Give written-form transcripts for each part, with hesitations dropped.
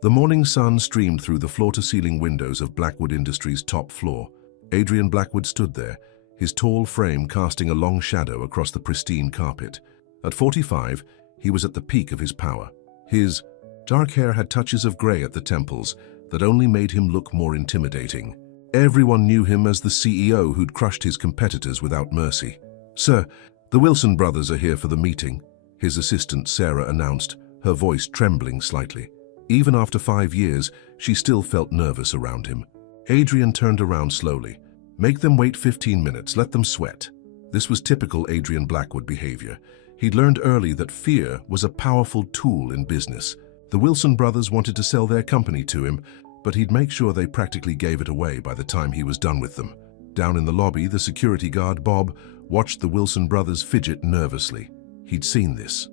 The morning sun streamed through the floor-to-ceiling windows of Blackwood Industries' top floor. Adrian Blackwood stood there, his tall frame casting a long shadow across the pristine carpet. At 45, he was at the peak of his power. His dark hair had touches of grey at the temples that only made him look more intimidating. Everyone knew him as the CEO who'd crushed his competitors without mercy. "Sir, the Wilson brothers are here for the meeting," his assistant Sarah announced, her voice trembling slightly. Even after 5 years, she still felt nervous around him. Adrian turned around slowly. "Make them wait 15 minutes, let them sweat." This was typical Adrian Blackwood behavior. He'd learned early that fear was a powerful tool in business. The Wilson brothers wanted to sell their company to him, but he'd make sure they practically gave it away by the time he was done with them. Down in the lobby, the security guard, Bob, watched the Wilson brothers fidget nervously. He'd seen this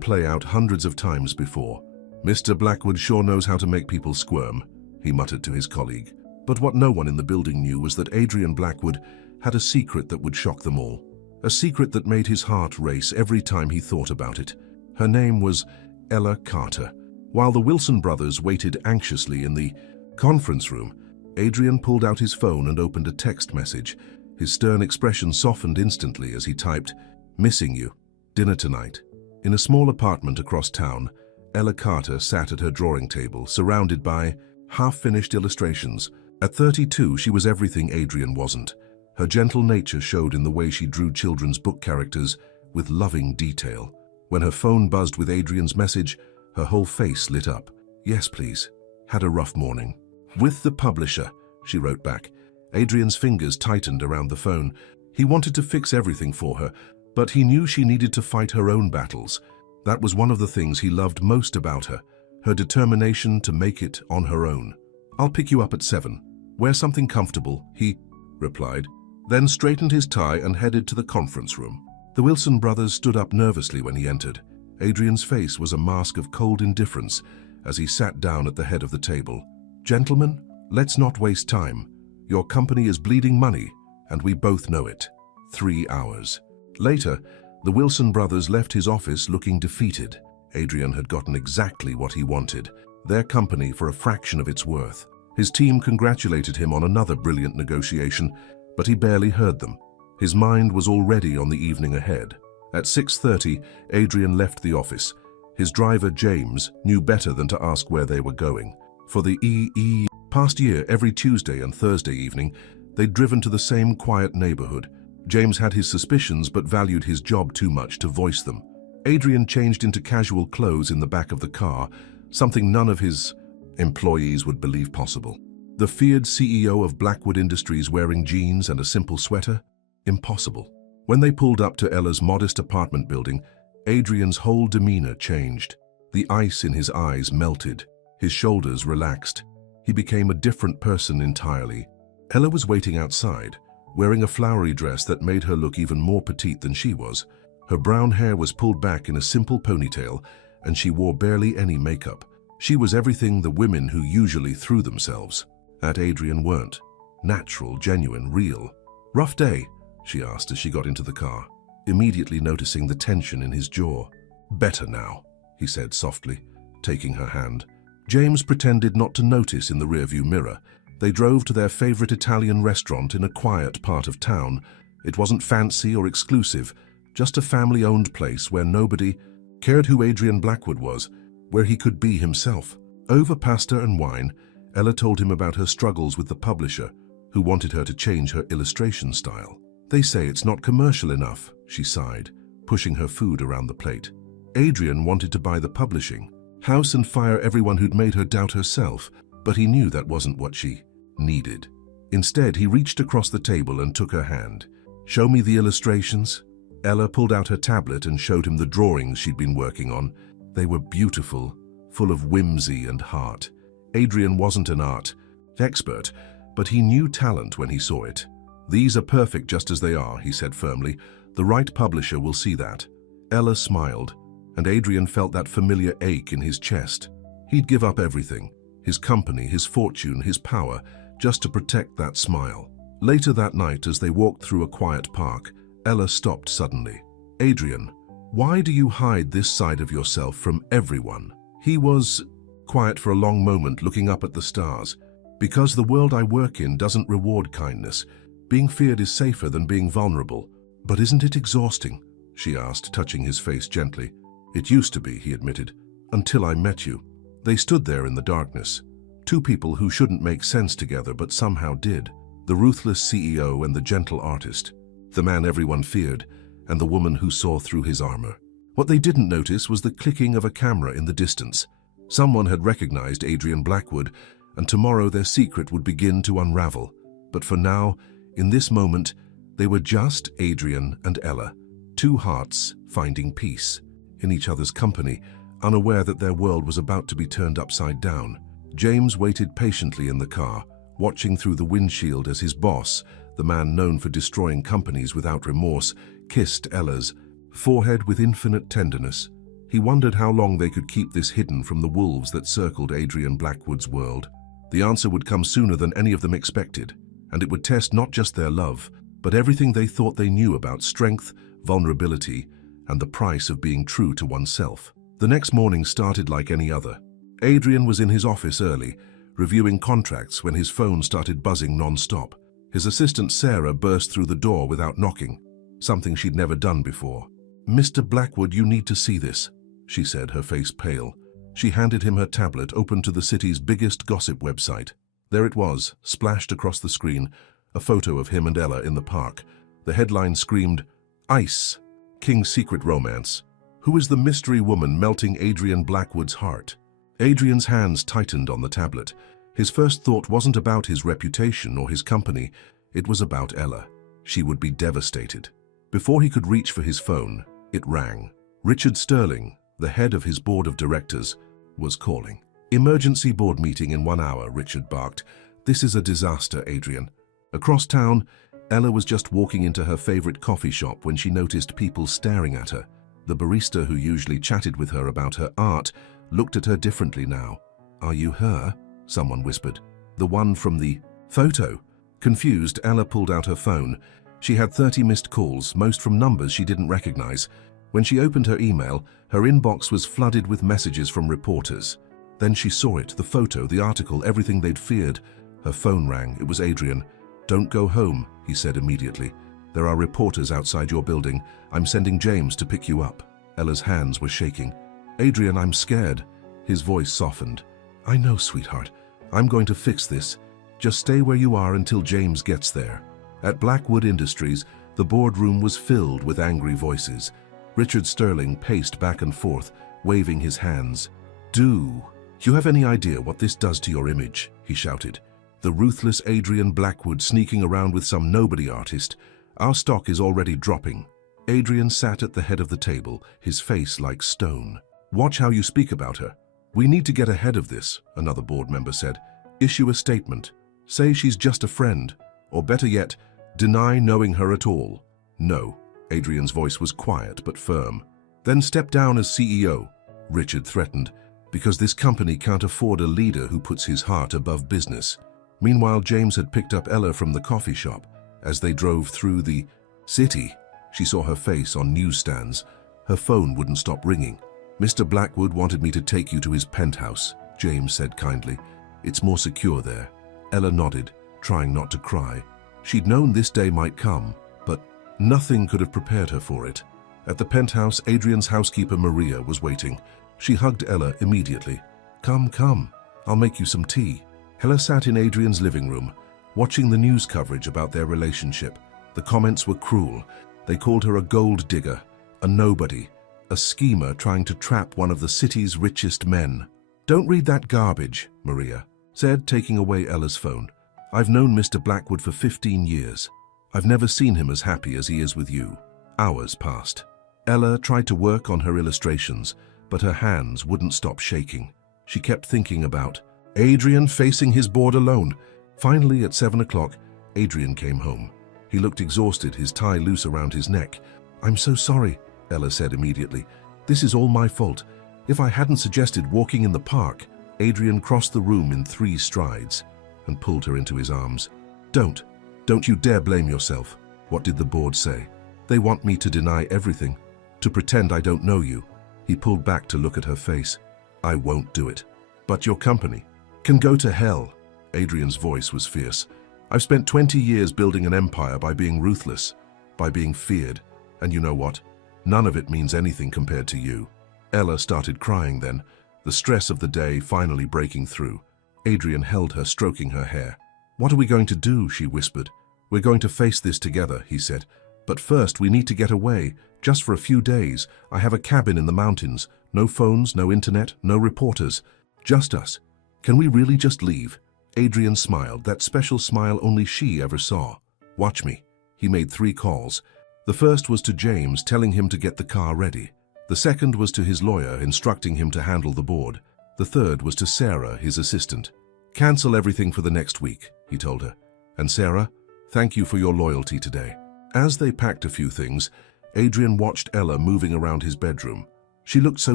play out hundreds of times before. "Mr. Blackwood sure knows how to make people squirm," he muttered to his colleague. But what no one in the building knew was that Adrian Blackwood had a secret that would shock them all. A secret that made his heart race every time he thought about it. Her name was Ella Carter. While the Wilson brothers waited anxiously in the conference room, Adrian pulled out his phone and opened a text message. His stern expression softened instantly as he typed, "Missing you. Dinner tonight." In a small apartment across town, Ella Carter sat at her drawing table, surrounded by half-finished illustrations. At 32, she was everything Adrian wasn't. Her gentle nature showed in the way she drew children's book characters with loving detail. When her phone buzzed with Adrian's message, her whole face lit up. "Yes, please. Had a rough morning." "With the publisher," she wrote back. Adrian's fingers tightened around the phone. He wanted to fix everything for her, but he knew she needed to fight her own battles. That was one of the things he loved most about her, her determination to make it on her own. "I'll pick you up at 7. Wear something comfortable," he replied, then straightened his tie and headed to the conference room. The Wilson brothers stood up nervously when he entered. Adrian's face was a mask of cold indifference as he sat down at the head of the table. "Gentlemen, let's not waste time. Your company is bleeding money, and we both know it." 3 hours. Later, the Wilson brothers left his office looking defeated. Adrian had gotten exactly what he wanted, their company for a fraction of its worth. His team congratulated him on another brilliant negotiation, but he barely heard them. His mind was already on the evening ahead. At 6:30, Adrian left the office. His driver, James, knew better than to ask where they were going. For the past year, every Tuesday and Thursday evening, they'd driven to the same quiet neighborhood. James had his suspicions but valued his job too much to voice them. Adrian changed into casual clothes in the back of the car, something none of his employees would believe possible. The feared CEO of Blackwood Industries wearing jeans and a simple sweater? Impossible. When they pulled up to Ella's modest apartment building, Adrian's whole demeanor changed. The ice in his eyes melted. His shoulders relaxed. He became a different person entirely. Ella was waiting outside, wearing a flowery dress that made her look even more petite than she was. Her brown hair was pulled back in a simple ponytail, and she wore barely any makeup. She was everything the women who usually threw themselves at Adrian weren't. Natural, genuine, real. "Rough day?" she asked as she got into the car, immediately noticing the tension in his jaw. "Better now," he said softly, taking her hand. James pretended not to notice in the rearview mirror. They drove to their favorite Italian restaurant in a quiet part of town. It wasn't fancy or exclusive, just a family-owned place where nobody cared who Adrian Blackwood was, where he could be himself. Over pasta and wine, Ella told him about her struggles with the publisher, who wanted her to change her illustration style. "They say it's not commercial enough," she sighed, pushing her food around the plate. Adrian wanted to buy the publishing, house and fire everyone who'd made her doubt herself, but he knew that wasn't what she needed. Instead, he reached across the table and took her hand. "Show me the illustrations." Ella pulled out her tablet and showed him the drawings she'd been working on. They were beautiful, full of whimsy and heart. Adrian wasn't an art expert, but he knew talent when he saw it. "These are perfect just as they are," he said firmly. "The right publisher will see that." Ella smiled, and Adrian felt that familiar ache in his chest. He'd give up everything, his company, his fortune, his power, just to protect that smile. Later that night, as they walked through a quiet park, Ella stopped suddenly. "Adrian, why do you hide this side of yourself from everyone?" He was quiet for a long moment, looking up at the stars. Because the world I work in doesn't reward kindness. Being feared is safer than being vulnerable. But isn't it exhausting? She asked, touching his face gently. It used to be, he admitted, until I met you. They stood there in the darkness. Two people who shouldn't make sense together but somehow did. The ruthless CEO and the gentle artist. The man everyone feared, and the woman who saw through his armor. What they didn't notice was the clicking of a camera in the distance. Someone had recognized Adrian Blackwood, and tomorrow their secret would begin to unravel. But for now, in this moment, they were just Adrian and Ella, two hearts finding peace in each other's company, unaware that their world was about to be turned upside down. James waited patiently in the car, watching through the windshield as his boss, the man known for destroying companies without remorse, kissed Ella's forehead with infinite tenderness. He wondered how long they could keep this hidden from the wolves that circled Adrian Blackwood's world. The answer would come sooner than any of them expected, and it would test not just their love, but everything they thought they knew about strength, vulnerability, and the price of being true to oneself. The next morning started like any other. Adrian was in his office early, reviewing contracts when his phone started buzzing non-stop. His assistant Sarah burst through the door without knocking, something she'd never done before. "Mr. Blackwood, you need to see this," she said, her face pale. She handed him her tablet, open to the city's biggest gossip website. There it was, splashed across the screen, a photo of him and Ella in the park. The headline screamed, "Ice, King's Secret Romance. Who is the mystery woman melting Adrian Blackwood's heart?" Adrian's hands tightened on the tablet. His first thought wasn't about his reputation or his company. It was about Ella. She would be devastated. Before he could reach for his phone, it rang. Richard Sterling, the head of his board of directors, was calling. "Emergency board meeting in 1 hour," Richard barked. "This is a disaster, Adrian." Across town, Ella was just walking into her favorite coffee shop when she noticed people staring at her. The barista who usually chatted with her about her art looked at her differently now. "Are you her?" someone whispered. "The one from the photo?" Confused, Ella pulled out her phone. She had 30 missed calls, most from numbers she didn't recognize. When she opened her email, her inbox was flooded with messages from reporters. Then she saw it, the photo, the article, everything they'd feared. Her phone rang. It was Adrian. "Don't go home," he said immediately. "There are reporters outside your building. I'm sending James to pick you up." Ella's hands were shaking. "Adrian, I'm scared." His voice softened. "I know, sweetheart. I'm going to fix this. Just stay where you are until James gets there." At Blackwood Industries, the boardroom was filled with angry voices. Richard Sterling paced back and forth, waving his hands. "Do you have any idea what this does to your image?" he shouted. "The ruthless Adrian Blackwood sneaking around with some nobody artist. Our stock is already dropping." Adrian sat at the head of the table, his face like stone. "Watch how you speak about her." "We need to get ahead of this," another board member said. "Issue a statement. Say she's just a friend. Or better yet, deny knowing her at all." "No." Adrian's voice was quiet but firm. "Then step down as CEO," Richard threatened, "because this company can't afford a leader who puts his heart above business." Meanwhile, James had picked up Ella from the coffee shop. As they drove through the city, she saw her face on newsstands. Her phone wouldn't stop ringing. "Mr. Blackwood wanted me to take you to his penthouse," James said kindly. "It's more secure there." Ella nodded, trying not to cry. She'd known this day might come, but nothing could have prepared her for it. At the penthouse, Adrian's housekeeper Maria was waiting. She hugged Ella immediately. "Come, come, I'll make you some tea." Ella sat in Adrian's living room, watching the news coverage about their relationship. The comments were cruel. They called her a gold digger, a nobody, a schemer trying to trap one of the city's richest men. "Don't read that garbage," Maria said, taking away Ella's phone. "I've known Mr. Blackwood for 15 years. I've never seen him as happy as he is with you." Hours passed. Ella tried to work on her illustrations, but her hands wouldn't stop shaking. She kept thinking about Adrian facing his board alone. Finally, at 7 o'clock, Adrian came home. He looked exhausted, his tie loose around his neck. "I'm so sorry," Ella said immediately. "This is all my fault. If I hadn't suggested walking in the park." Adrian crossed the room in 3 strides and pulled her into his arms. Don't you dare blame yourself." "What did the board say?" "They want me to deny everything, to pretend I don't know you." He pulled back to look at her face. "I won't do it." But your company can go to hell. Adrian's voice was fierce. I've spent 20 years building an empire by being ruthless, by being feared. And you know what? None of it means anything compared to you. Ella started crying then, the stress of the day finally breaking through. Adrian held her, stroking her hair. What are we going to do? She whispered. We're going to face this together, he said. But first we need to get away, just for a few days. I have a cabin in the mountains. No phones, no internet, no reporters. Just us. Can we really just leave? Adrian smiled, that special smile only she ever saw. Watch me. He made 3 calls. The first was to James, telling him to get the car ready. The second was to his lawyer, instructing him to handle the board. The third was to Sarah, his assistant. Cancel everything for the next week, he told her. And Sarah, thank you for your loyalty today. As they packed a few things, Adrian watched Ella moving around his bedroom. She looked so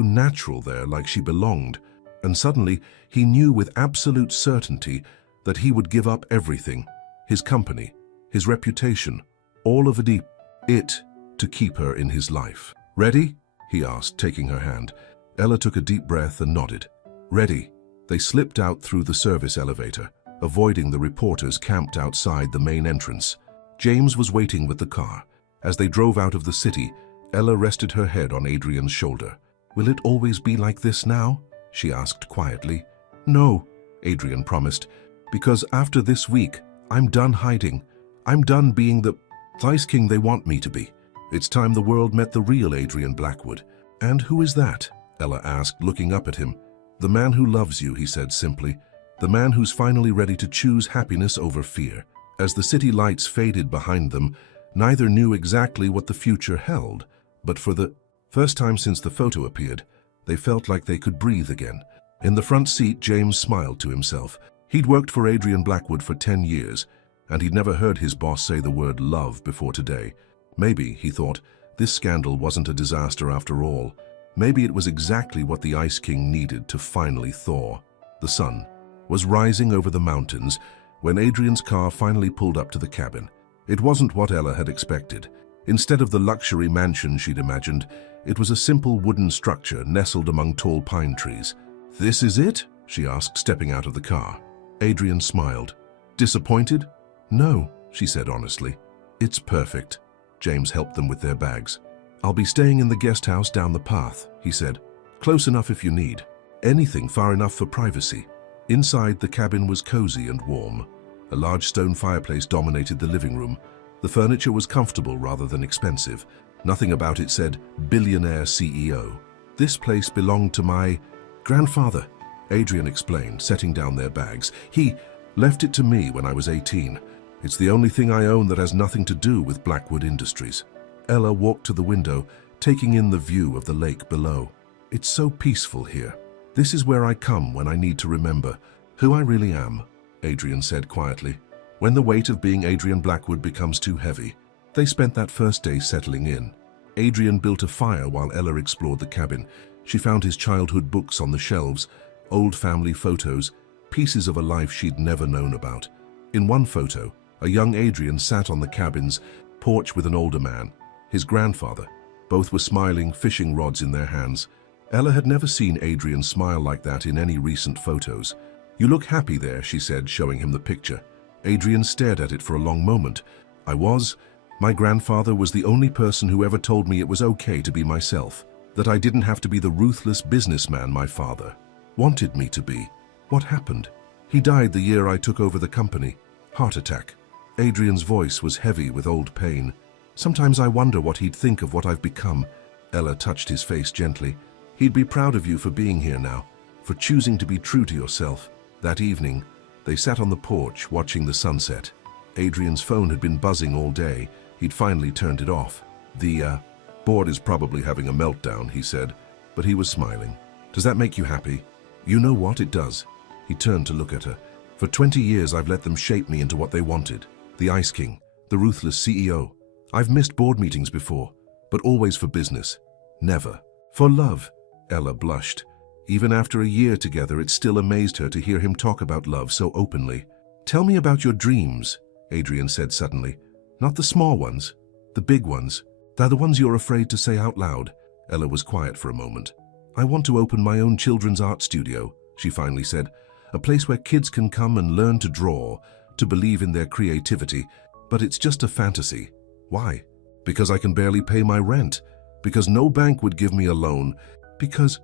natural there, like she belonged. And suddenly, he knew with absolute certainty that he would give up everything, his company, his reputation, all of it to keep her in his life. Ready? He asked, taking her hand. Ella took a deep breath and nodded. Ready. They slipped out through the service elevator, avoiding the reporters camped outside the main entrance. James was waiting with the car. As they drove out of the city, Ella rested her head on Adrian's shoulder. Will it always be like this now? She asked quietly. No, Adrian promised, because after this week, I'm done hiding. I'm done being the Ice King they want me to be. It's time the world met the real Adrian Blackwood. And who is that? Ella asked, looking up at him. The man who loves you, he said simply. The man who's finally ready to choose happiness over fear. As the city lights faded behind them, neither knew exactly what the future held, but for the first time since the photo appeared, they felt like they could breathe again. In the front seat, James smiled to himself. He'd worked for Adrian Blackwood for 10 years, and he'd never heard his boss say the word love before today. Maybe, he thought, this scandal wasn't a disaster after all. Maybe it was exactly what the Ice King needed to finally thaw. The sun was rising over the mountains when Adrian's car finally pulled up to the cabin. It wasn't what Ella had expected. Instead of the luxury mansion she'd imagined, it was a simple wooden structure nestled among tall pine trees. This is it? She asked, stepping out of the car. Adrian smiled. Disappointed? No, she said honestly. It's perfect. James helped them with their bags. I'll be staying in the guest house down the path, he said. Close enough if you need. Anything far enough for privacy. Inside, the cabin was cozy and warm. A large stone fireplace dominated the living room. The furniture was comfortable rather than expensive. Nothing about it said, billionaire CEO. This place belonged to my grandfather, Adrian explained, setting down their bags. He left it to me when I was 18. It's the only thing I own that has nothing to do with Blackwood Industries. Ella walked to the window, taking in the view of the lake below. It's so peaceful here. This is where I come when I need to remember who I really am, Adrian said quietly. When the weight of being Adrian Blackwood becomes too heavy. They spent that first day settling in. Adrian built a fire while Ella explored the cabin. She found his childhood books on the shelves, old family photos, pieces of a life she'd never known about. In one photo, a young Adrian sat on the cabin's porch with an older man, his grandfather. Both were smiling, fishing rods in their hands. Ella had never seen Adrian smile like that in any recent photos. You look happy there, she said, showing him the picture. Adrian stared at it for a long moment. My grandfather was the only person who ever told me it was okay to be myself, that I didn't have to be the ruthless businessman my father wanted me to be. What happened? He died the year I took over the company. Heart attack. Adrian's voice was heavy with old pain. Sometimes I wonder what he'd think of what I've become. Ella touched his face gently. He'd be proud of you for being here now, for choosing to be true to yourself. That evening, they sat on the porch watching the sunset. Adrian's phone had been buzzing all day. He'd finally turned it off. The board is probably having a meltdown, he said, but he was smiling. Does that make you happy? You know what, it does. He turned to look at her. For 20 years I've let them shape me into what they wanted. The Ice King, the ruthless CEO. I've missed board meetings before, but always for business. Never for love. Ella blushed. Even after a year together, it still amazed her to hear him talk about love so openly. Tell me about your dreams, Adrian said suddenly. Not the small ones, the big ones. They're the ones you're afraid to say out loud. Ella was quiet for a moment. I want to open my own children's art studio, she finally said. A place where kids can come and learn to draw, to believe in their creativity. But it's just a fantasy. Why? Because I can barely pay my rent. Because no bank would give me a loan. Because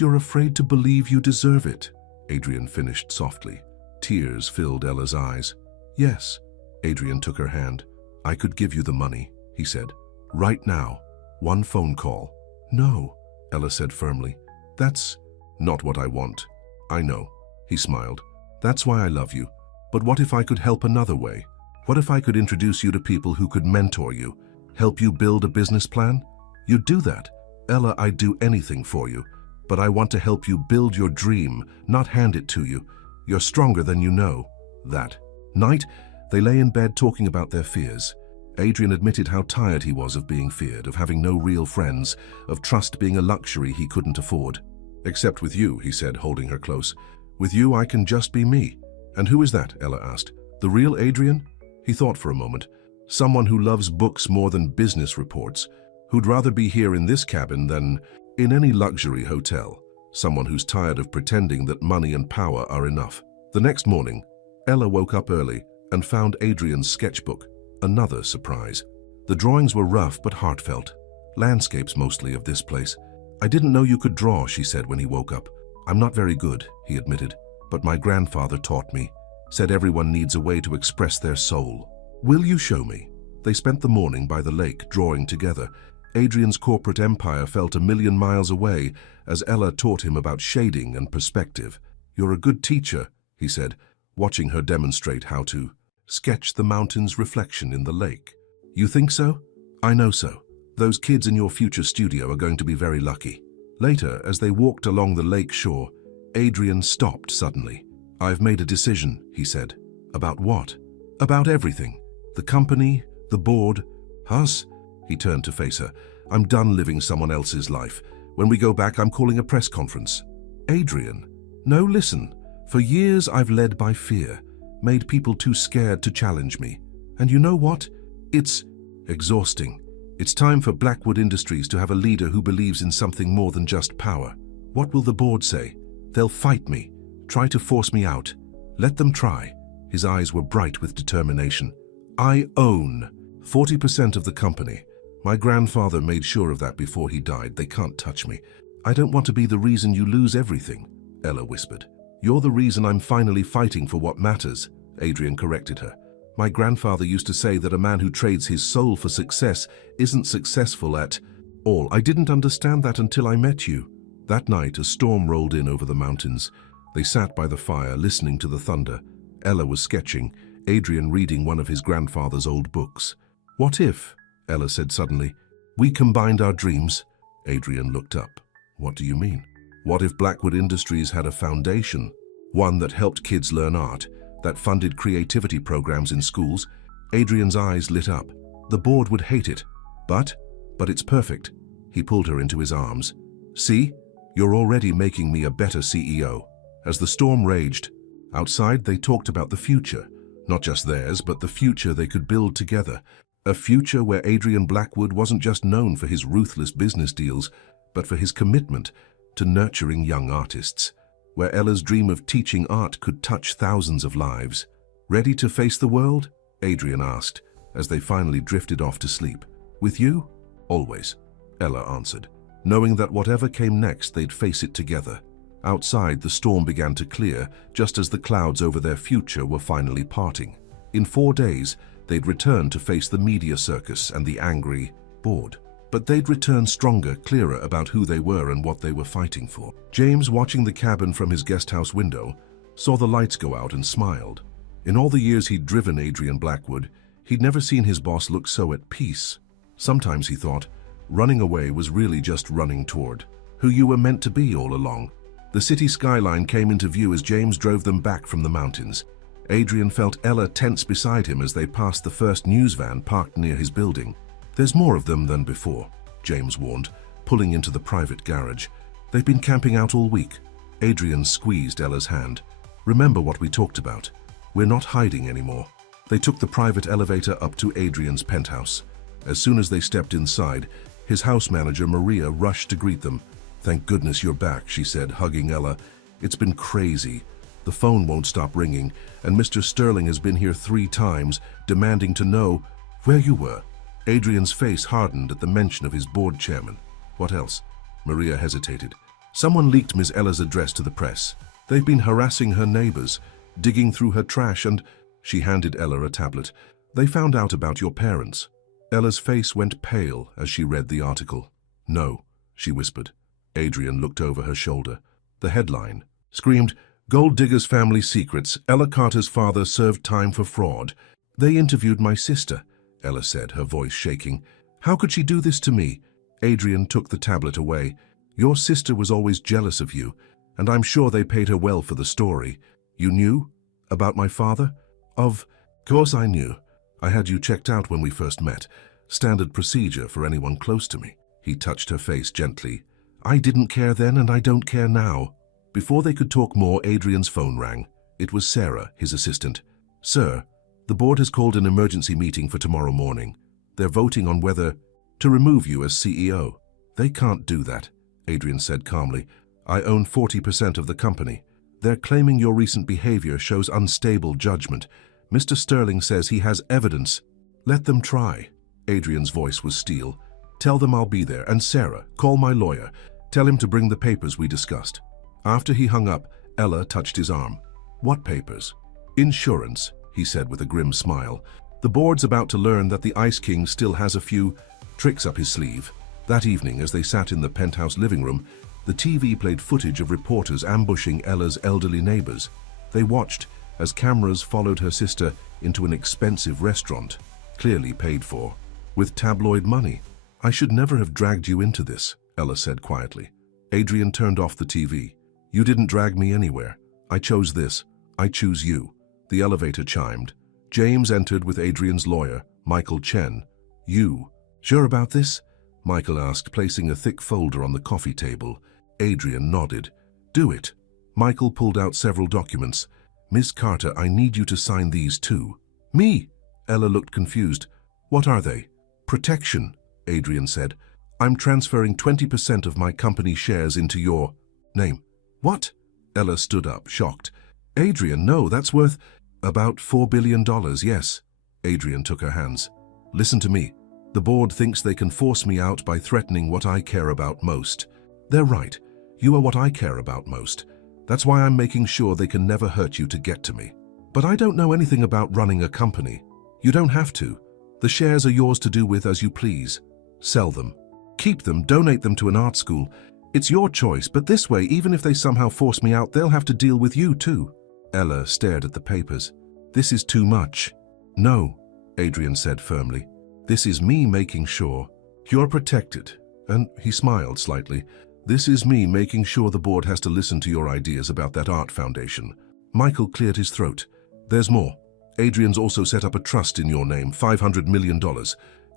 you're afraid to believe you deserve it, Adrian finished softly. Tears filled Ella's eyes. Yes, Adrian took her hand. I could give you the money, he said. Right now. One phone call. No, Ella said firmly. That's not what I want. I know, he smiled. That's why I love you. But what if I could help another way? What if I could introduce you to people who could mentor you, help you build a business plan? You'd do that. Ella, I'd do anything for you. But I want to help you build your dream, not hand it to you. You're stronger than you know. That night, they lay in bed talking about their fears. Adrian admitted how tired he was of being feared, of having no real friends, of trust being a luxury he couldn't afford. Except with you, he said, holding her close. With you, I can just be me. And who is that? Ella asked. The real Adrian? He thought for a moment. Someone who loves books more than business reports, who'd rather be here in this cabin than in any luxury hotel. Someone who's tired of pretending that money and power are enough. The next morning, Ella woke up early and found Adrian's sketchbook. Another surprise. The drawings were rough but heartfelt. Landscapes mostly of this place. I didn't know you could draw, she said when he woke up. I'm not very good, he admitted, but my grandfather taught me. Said everyone needs a way to express their soul. Will you show me? They spent the morning by the lake drawing together. Adrian's corporate empire felt 1,000,000 miles away as Ella taught him about shading and perspective. You're a good teacher, he said, watching her demonstrate how to sketch the mountain's reflection in the lake. You think so? I know so. Those kids in your future studio are going to be very lucky. Later, as they walked along the lake shore, Adrian stopped suddenly. I've made a decision, he said. About what? About everything. The company, the board, us. He turned to face her. I'm done living someone else's life. When we go back, I'm calling a press conference. Adrian. No, listen. For years, I've led by fear, made people too scared to challenge me. And you know what? It's exhausting. It's time for Blackwood Industries to have a leader who believes in something more than just power. What will the board say? They'll fight me, try to force me out. Let them try. His eyes were bright with determination. I own 40% of the company. My grandfather made sure of that before he died. They can't touch me. I don't want to be the reason you lose everything, Ella whispered. You're the reason I'm finally fighting for what matters, Adrian corrected her. My grandfather used to say that a man who trades his soul for success isn't successful at all. I didn't understand that until I met you. That night, a storm rolled in over the mountains. They sat by the fire, listening to the thunder. Ella was sketching, Adrian reading one of his grandfather's old books. What if, Ella said suddenly, we combined our dreams? Adrian looked up. What do you mean? What if Blackwood Industries had a foundation, one that helped kids learn art, that funded creativity programs in schools? Adrian's eyes lit up. The board would hate it. But it's perfect. He pulled her into his arms. See, you're already making me a better CEO. As the storm raged, outside they talked about the future. Not just theirs, but the future they could build together. A future where Adrian Blackwood wasn't just known for his ruthless business deals, but for his commitment to nurturing young artists. Where Ella's dream of teaching art could touch thousands of lives. Ready to face the world? Adrian asked, as they finally drifted off to sleep. With you? Always, Ella answered, knowing that whatever came next, they'd face it together. Outside, the storm began to clear, just as the clouds over their future were finally parting. In 4 days, they'd return to face the media circus and the angry board. But they'd return stronger, clearer about who they were and what they were fighting for. James, watching the cabin from his guesthouse window, saw the lights go out and smiled. In all the years he'd driven Adrian Blackwood, he'd never seen his boss look so at peace. Sometimes he thought, running away was really just running toward who you were meant to be all along. The city skyline came into view as James drove them back from the mountains. Adrian felt Ella tense beside him as they passed the first news van parked near his building. There's more of them than before, James warned, pulling into the private garage. They've been camping out all week. Adrian squeezed Ella's hand. Remember what we talked about. We're not hiding anymore. They took the private elevator up to Adrian's penthouse. As soon as they stepped inside, his house manager Maria rushed to greet them. Thank goodness you're back, she said, hugging Ella. It's been crazy. The phone won't stop ringing, and Mr. Sterling has been here 3 times, demanding to know where you were. Adrian's face hardened at the mention of his board chairman. What else? Maria hesitated. Someone leaked Ms. Ella's address to the press. They've been harassing her neighbors, digging through her trash, and she handed Ella a tablet. They found out about your parents. Ella's face went pale as she read the article. No, she whispered. Adrian looked over her shoulder. The headline screamed, "Gold Digger's Family Secrets. Ella Carter's father served time for fraud." "They interviewed my sister," Ella said, her voice shaking. "How could she do this to me?" Adrian took the tablet away. "Your sister was always jealous of you, and I'm sure they paid her well for the story. You knew? About my father?" Of course I knew. I had you checked out when we first met. Standard procedure for anyone close to me." He touched her face gently. "I didn't care then, and I don't care now." Before they could talk more, Adrian's phone rang. It was Sarah, his assistant. "Sir, the board has called an emergency meeting for tomorrow morning. They're voting on whether to remove you as CEO." "They can't do that," Adrian said calmly. "I own 40% of the company. They're claiming your recent behavior shows unstable judgment. Mr. Sterling says he has evidence." "Let them try." Adrian's voice was steel. "Tell them I'll be there. And Sarah, call my lawyer. Tell him to bring the papers we discussed." After he hung up, Ella touched his arm. "What papers?" "Insurance," he said with a grim smile. "The board's about to learn that the Ice King still has a few tricks up his sleeve." That evening, as they sat in the penthouse living room, the TV played footage of reporters ambushing Ella's elderly neighbors. They watched as cameras followed her sister into an expensive restaurant, clearly paid for, with tabloid money. "I should never have dragged you into this," Ella said quietly. Adrian turned off the TV. "You didn't drag me anywhere. I chose this. I choose you." The elevator chimed. James entered with Adrian's lawyer, Michael Chen. "You sure about this?" Michael asked, placing a thick folder on the coffee table. Adrian nodded. "Do it." Michael pulled out several documents. "Ms. Carter, I need you to sign these too." "Me?" Ella looked confused. "What are they?" "Protection," Adrian said. "I'm transferring 20% of my company shares into your name." "What?" Ella stood up, shocked. "Adrian, no, that's worth about $4 billion, yes." Adrian took her hands. "Listen to me. The board thinks they can force me out by threatening what I care about most. They're right. You are what I care about most. That's why I'm making sure they can never hurt you to get to me. But I don't know anything about running a company. You don't have to. The shares are yours to do with as you please. Sell them. Keep them, donate them to an art school. It's your choice, but this way, even if they somehow force me out, they'll have to deal with you too." Ella stared at the papers. "This is too much." "No," Adrian said firmly. "This is me making sure you're protected." And he smiled slightly. "This is me making sure the board has to listen to your ideas about that art foundation." Michael cleared his throat. "There's more. Adrian's also set up a trust in your name, $500 million,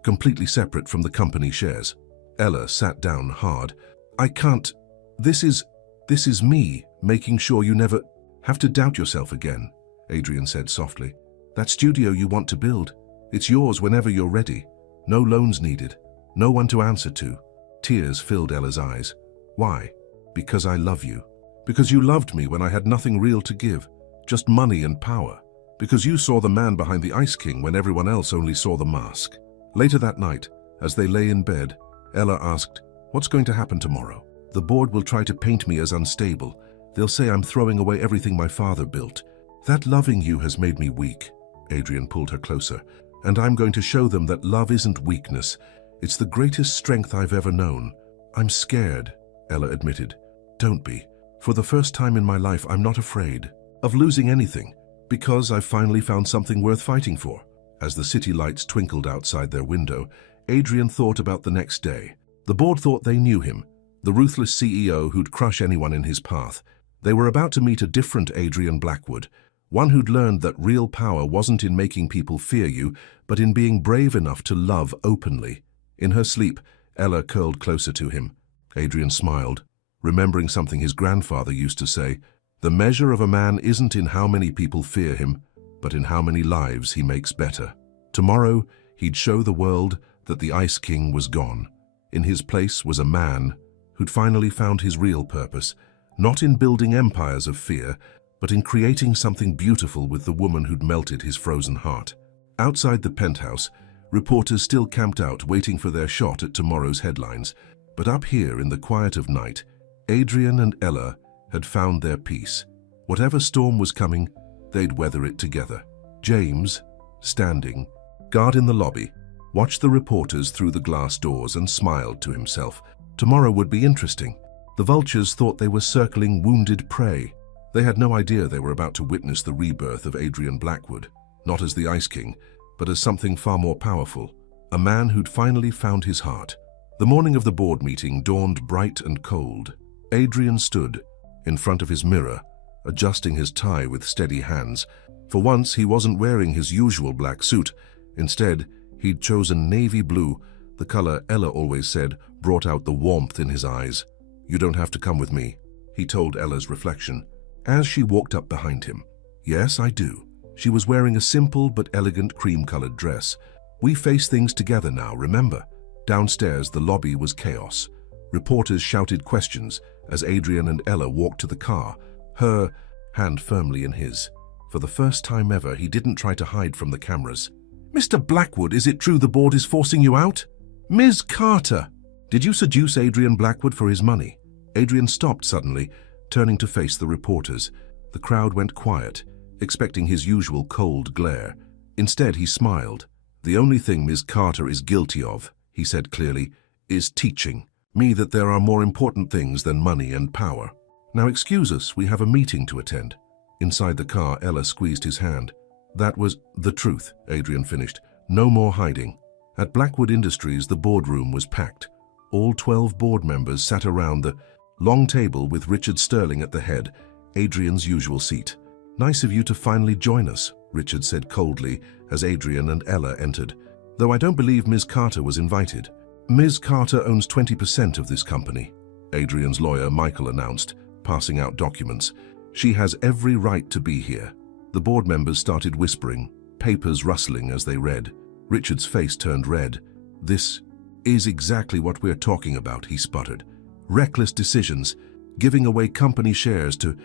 completely separate from the company shares." Ella sat down hard. "I can't. This is me making sure you never have to doubt yourself again," Adrian said softly. "That studio you want to build, it's yours whenever you're ready. No loans needed. No one to answer to." Tears filled Ella's eyes. "Why?" "Because I love you. Because you loved me when I had nothing real to give, just money and power. Because you saw the man behind the Ice King when everyone else only saw the mask." Later that night, as they lay in bed, Ella asked, "What's going to happen tomorrow?" "The board will try to paint me as unstable. They'll say I'm throwing away everything my father built. That loving you has made me weak." Adrian pulled her closer. "And I'm going to show them that love isn't weakness. It's the greatest strength I've ever known." "I'm scared," Ella admitted. "Don't be. For the first time in my life, I'm not afraid of losing anything, because I've finally found something worth fighting for." As the city lights twinkled outside their window, Adrian thought about the next day. The board thought they knew him, the ruthless CEO who'd crush anyone in his path. They were about to meet a different Adrian Blackwood, one who'd learned that real power wasn't in making people fear you, but in being brave enough to love openly. In her sleep, Ella curled closer to him. Adrian smiled, remembering something his grandfather used to say: "The measure of a man isn't in how many people fear him, but in how many lives he makes better." Tomorrow, he'd show the world that the Ice King was gone. In his place was a man who'd finally found his real purpose, Not in building empires of fear, but in creating something beautiful with the woman who'd melted his frozen heart. Outside the penthouse, reporters still camped out waiting for their shot at tomorrow's headlines. But up here in the quiet of night, Adrian and Ella had found their peace. Whatever storm was coming, they'd weather it together. James, standing, guard in the lobby, watched the reporters through the glass doors and smiled to himself. Tomorrow would be interesting. The vultures thought they were circling wounded prey. They had no idea they were about to witness the rebirth of Adrian Blackwood, not as the Ice King, but as something far more powerful, a man who'd finally found his heart. The morning of the board meeting dawned bright and cold. Adrian stood in front of his mirror, adjusting his tie with steady hands. For once, he wasn't wearing his usual black suit. Instead, he'd chosen navy blue, the color Ella always said brought out the warmth in his eyes. "You don't have to come with me," he told Ella's reflection, as she walked up behind him. "Yes, I do." She was wearing a simple but elegant cream-colored dress. "We face things together now, remember?" Downstairs, the lobby was chaos. Reporters shouted questions as Adrian and Ella walked to the car, her hand firmly in his. For the first time ever, he didn't try to hide from the cameras. "Mr. Blackwood, is it true the board is forcing you out?" "Ms. Carter! Did you seduce Adrian Blackwood for his money?" Adrian stopped suddenly, turning to face the reporters. The crowd went quiet, expecting his usual cold glare. Instead, he smiled. "The only thing Ms. Carter is guilty of," he said clearly, "is teaching me that there are more important things than money and power. Now excuse us, we have a meeting to attend." Inside the car, Ella squeezed his hand. "That was the truth," Adrian finished. "No more hiding." At Blackwood Industries, the boardroom was packed. All 12 board members sat around the long table with Richard Sterling at the head, Adrian's usual seat. "Nice of you to finally join us," Richard said coldly as Adrian and Ella entered. "Though I don't believe Ms. Carter was invited." "Ms. Carter owns 20% of this company," Adrian's lawyer Michael announced, passing out documents. "She has every right to be here." The board members started whispering, papers rustling as they read. Richard's face turned red. "This is exactly what we're talking about," he sputtered. "Reckless decisions, giving away company shares to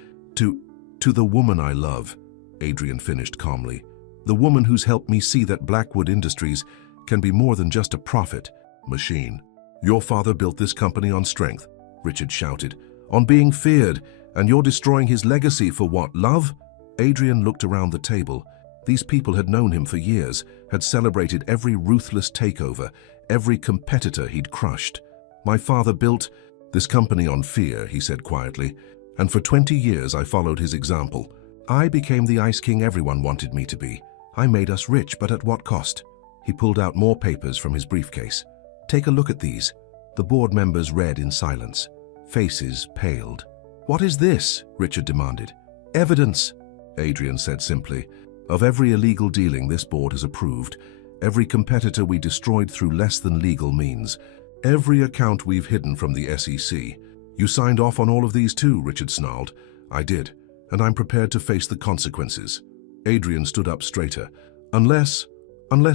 the woman I love," Adrian finished calmly. "The woman who's helped me see that Blackwood Industries can be more than just a profit machine." "Your father built this company on strength," Richard shouted. "On being feared, and you're destroying his legacy for what, love?" Adrian looked around the table. These people had known him for years, had celebrated every ruthless takeover, every competitor he'd crushed. "My father built this company on fear," he said quietly, "and for 20 years I followed his example. I became the Ice King everyone wanted me to be. I made us rich, but at what cost?" He pulled out more papers from his briefcase. "Take a look at these." The board members read in silence. Faces paled. "What is this?" Richard demanded. "Evidence," Adrian said simply, "of every illegal dealing this board has approved, every competitor we destroyed through less than legal means, every account we've hidden from the SEC. You signed off on all of these too," Richard snarled. "I did, and I'm prepared to face the consequences." Adrian stood up straighter. Unless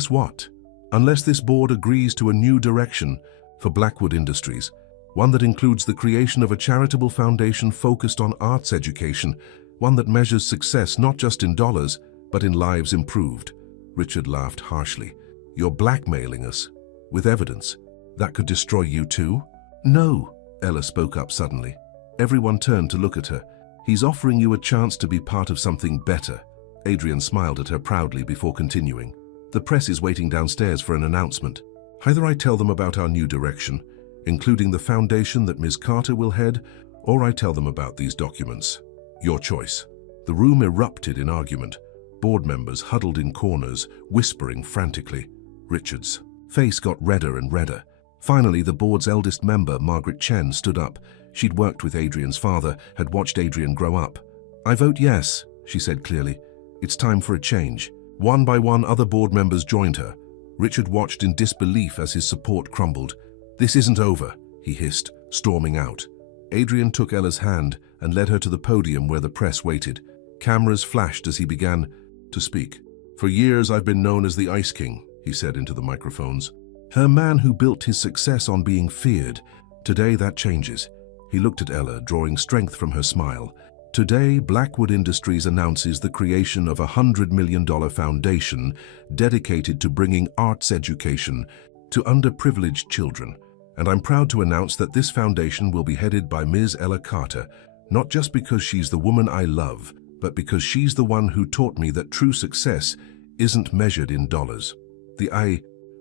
what? Unless this board agrees to a new direction for Blackwood Industries, one that includes the creation of a charitable foundation focused on arts education, one that measures success not just in dollars, but in lives improved. Richard laughed harshly. "You're blackmailing us with evidence. That could destroy you too?" "No," Ella spoke up suddenly. Everyone turned to look at her. "He's offering you a chance to be part of something better." Adrian smiled at her proudly before continuing. "The press is waiting downstairs for an announcement. Either I tell them about our new direction, including the foundation that Ms. Carter will head, or I tell them about these documents. Your choice." The room erupted in argument. Board members huddled in corners, whispering frantically. Richard's face got redder and redder. Finally, the board's eldest member, Margaret Chen, stood up. She'd worked with Adrian's father, had watched Adrian grow up. "I vote yes," she said clearly. "It's time for a change." One by one, other board members joined her. Richard watched in disbelief as his support crumbled. "This isn't over," he hissed, storming out. Adrian took Ella's hand and led her to the podium where the press waited. Cameras flashed as he began to speak. "For years I've been known as the Ice King," he said into the microphones. "Her man who built his success on being feared. Today that changes." He looked at Ella, drawing strength from her smile. Today, Blackwood Industries announces the creation of a $100 million foundation dedicated to bringing arts education to underprivileged children. And I'm proud to announce that this foundation will be headed by Ms. Ella Carter, not just because she's the woman I love, but because she's the one who taught me that true success isn't measured in dollars.